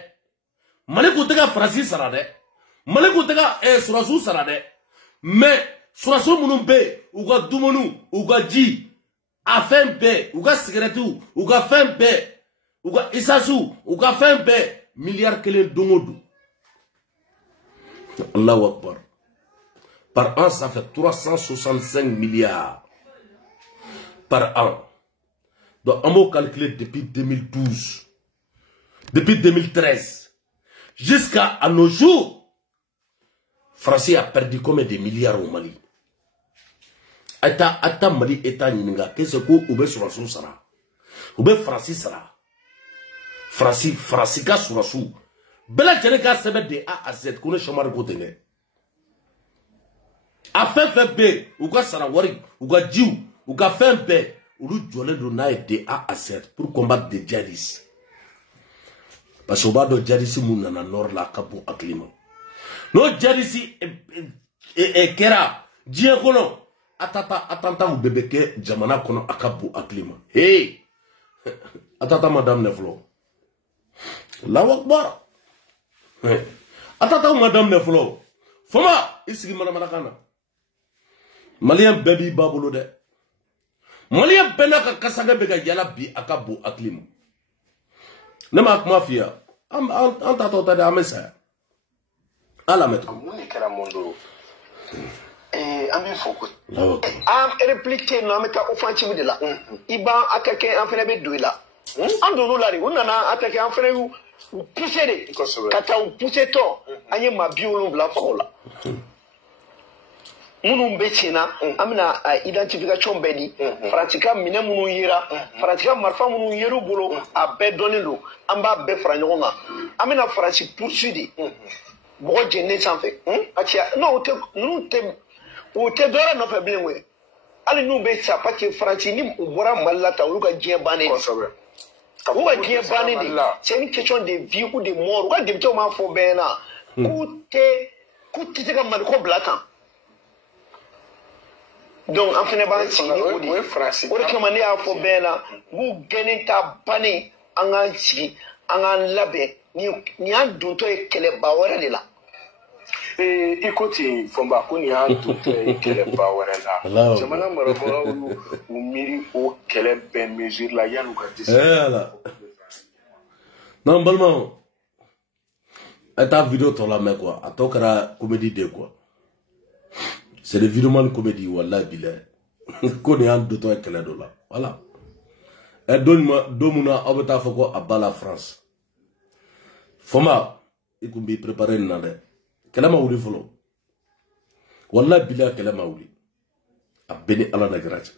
maliku tega Franci sarade maliku tega surasu sarade mais surasu munumbe uga dumonu uga ji afembe uga cigarette uga fembe uga isasu uga fembe milliard clé dongodu. Allahu Akbar. Par an, ça fait 365 milliards. Par an. Donc, on m'a calculé depuis 2012. Depuis 2013. Jusqu'à nos jours. Francis a perdu combien de milliards au Mali? Ata Mali est Ninga. Qu'est-ce que vous avez sur la sous-sara? Vous avez Francis Sara. Francis ka sur la sous. Bela Djeneka sebe de A à Z, qu'on est chamar côté. A fait B, ou ka sarawari, ou ka jiu, ou ka fait B, ou lu jolé de naï de A à Z pour combattre des djihadistes. Parce que bas de djihadistes mounana nord la kabu aklima. No djihadistes et kera, djihad kono, atata ou bébé ke jamana kono akabu aklima. Hey! Atata madame Neflo. Allahu Akbar. Atata madame Neflo. Foma, ici manamana. Malien baby babolo de. Malien benaka kasaga bega yala bi akabu aklimu. Nema mafia. Anta tota de amesa. Ala meto. Amuni kera mondo. Amin foko. Am répliquer no ameta offensive de la. Iba akake en fene be douila. Andonu lari, unana atake en fene ou pousser de. Kata ou pousser to. Anye ma biolo bla fola. Munu mbechina amina identification bedi pratika mine munu yira pratika marfa munu yeru bolo a be donelo amba be franjonga amina franci poursuivi bogo jenne sanfe atia no te dora no fe blenwe ali nu be cha pa ke franci ni bora malata uga dien bane uga dien bane ni c'est une question de vie ou de mort uga demto ma fo bena kuti te ka man ko blatan. Donc, en fin de compte, si vous avez un problème, vous gagnez ta panne en labé, ni un doute que les bawers là. Écoutez, Fomba, qu'on y a un doute que les bawers là. Je me demande où miri au quelle belle mesure là, y a nous non, bon, à ta vidéo, tu la mets quoi? À toi, comédie de quoi? C'est des vidéos de comédie, wallah, bilay. ko ne an doto e kele do la voilà e domuna abata fako abala France foma ikumbi préparer na de kele ma wuli folo wallahi bila kele ma wuli abeni ala na garage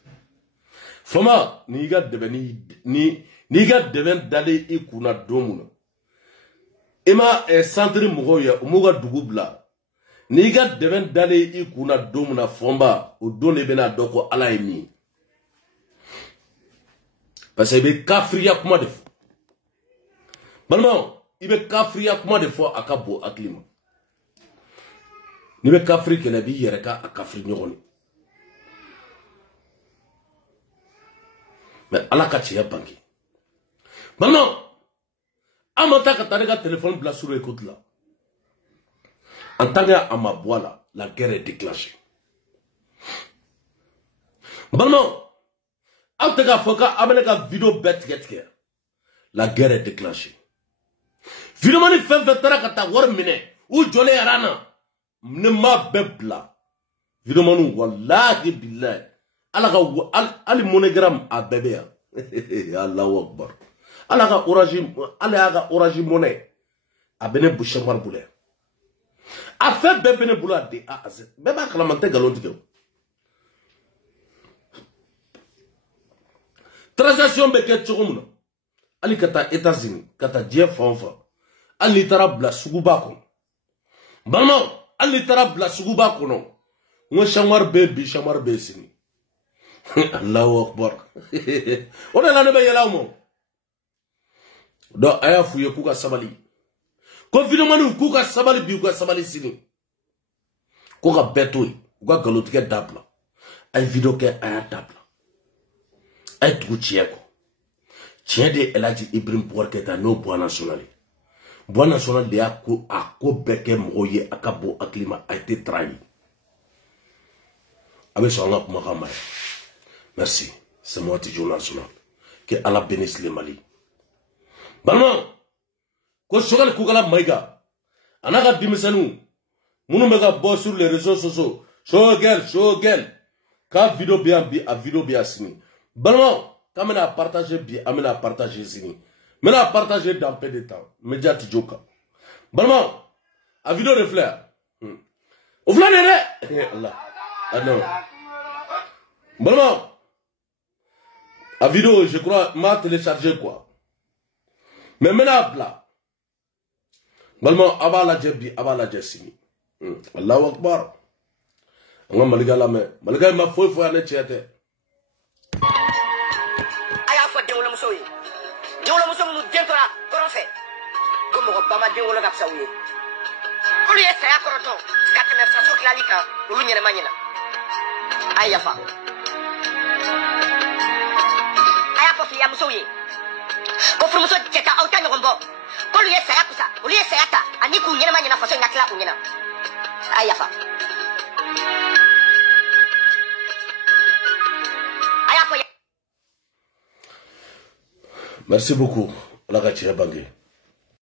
foma ni ga debe ni ga debe dale ikuna domuna ima centre mogo ya umuga dugubla ni ga debe dale ikuna domuna fomba o dole bena doko ala emi parce que be kafriya kuma de balma ibe kafriya kuma de fo akabo aklima ni be kafri kele bi yere ka akafri nyogoni mais ala ka tiya banki balma amata ka tarega téléphone bla sur écoute là en tant que la guerre est déclenchée balma Antega foka ameneka vidéo bête la guerre est déclenchée. Vidéo mani fait kata war mine ou jole arana ne ma bebla. Vidéo manu wallahi billahi alaga ali monogram a bébé Allahu akbar. Alaga orage monnaie a bene boucher marboulé. A fait bébé ne boula de a az. Bébé kalamante galontique. Transaction beke tchogumna ali kata États-Unis kata Dieu fanfa ali tarabla suguba ko bama ali tarabla suguba ko no ngo chamar be sini Allahu akbar ona la nebe yala mo do aya fuye kuka sabali ko vidéo kuka sabali bi kuka sabali sini ko ga betoy ko galotike dabla ay vidéo ke aya dabla ay tugu tieko tien de Eladji Ibrahim Boubacar no bois national de ako beke moye akabo aklima a été trahi avec son ngap makamay merci c'est moi ti journal national que Allah bénisse le Mali balma ko sogal kugala maiga anaka dimisanu munu mega boss sur les réseaux sociaux show girl ka vidéo bien bi a vidéo bien sini balma kamena partager bi amena partager sini mena partager dans peu de temps médiat joka balma a vidéo de fleur o fleur de Allah ah non balma a vidéo je crois m'a téléchargé quoi mais mena bla balma abala jebi abala jesini Allahu akbar nga maligala me maligala ma fo ane chete Bama de wala kapsa wuye olu ye saya koroto kateme faso klali kan olu nyere manyina ayafa ya muso ye ko furumuso teta auta nyogombo ko olu ye saya kusa olu ye saya ta ani ku nyere manyina faso ngatla ku nyina ayafa merci beaucoup la gachi bangi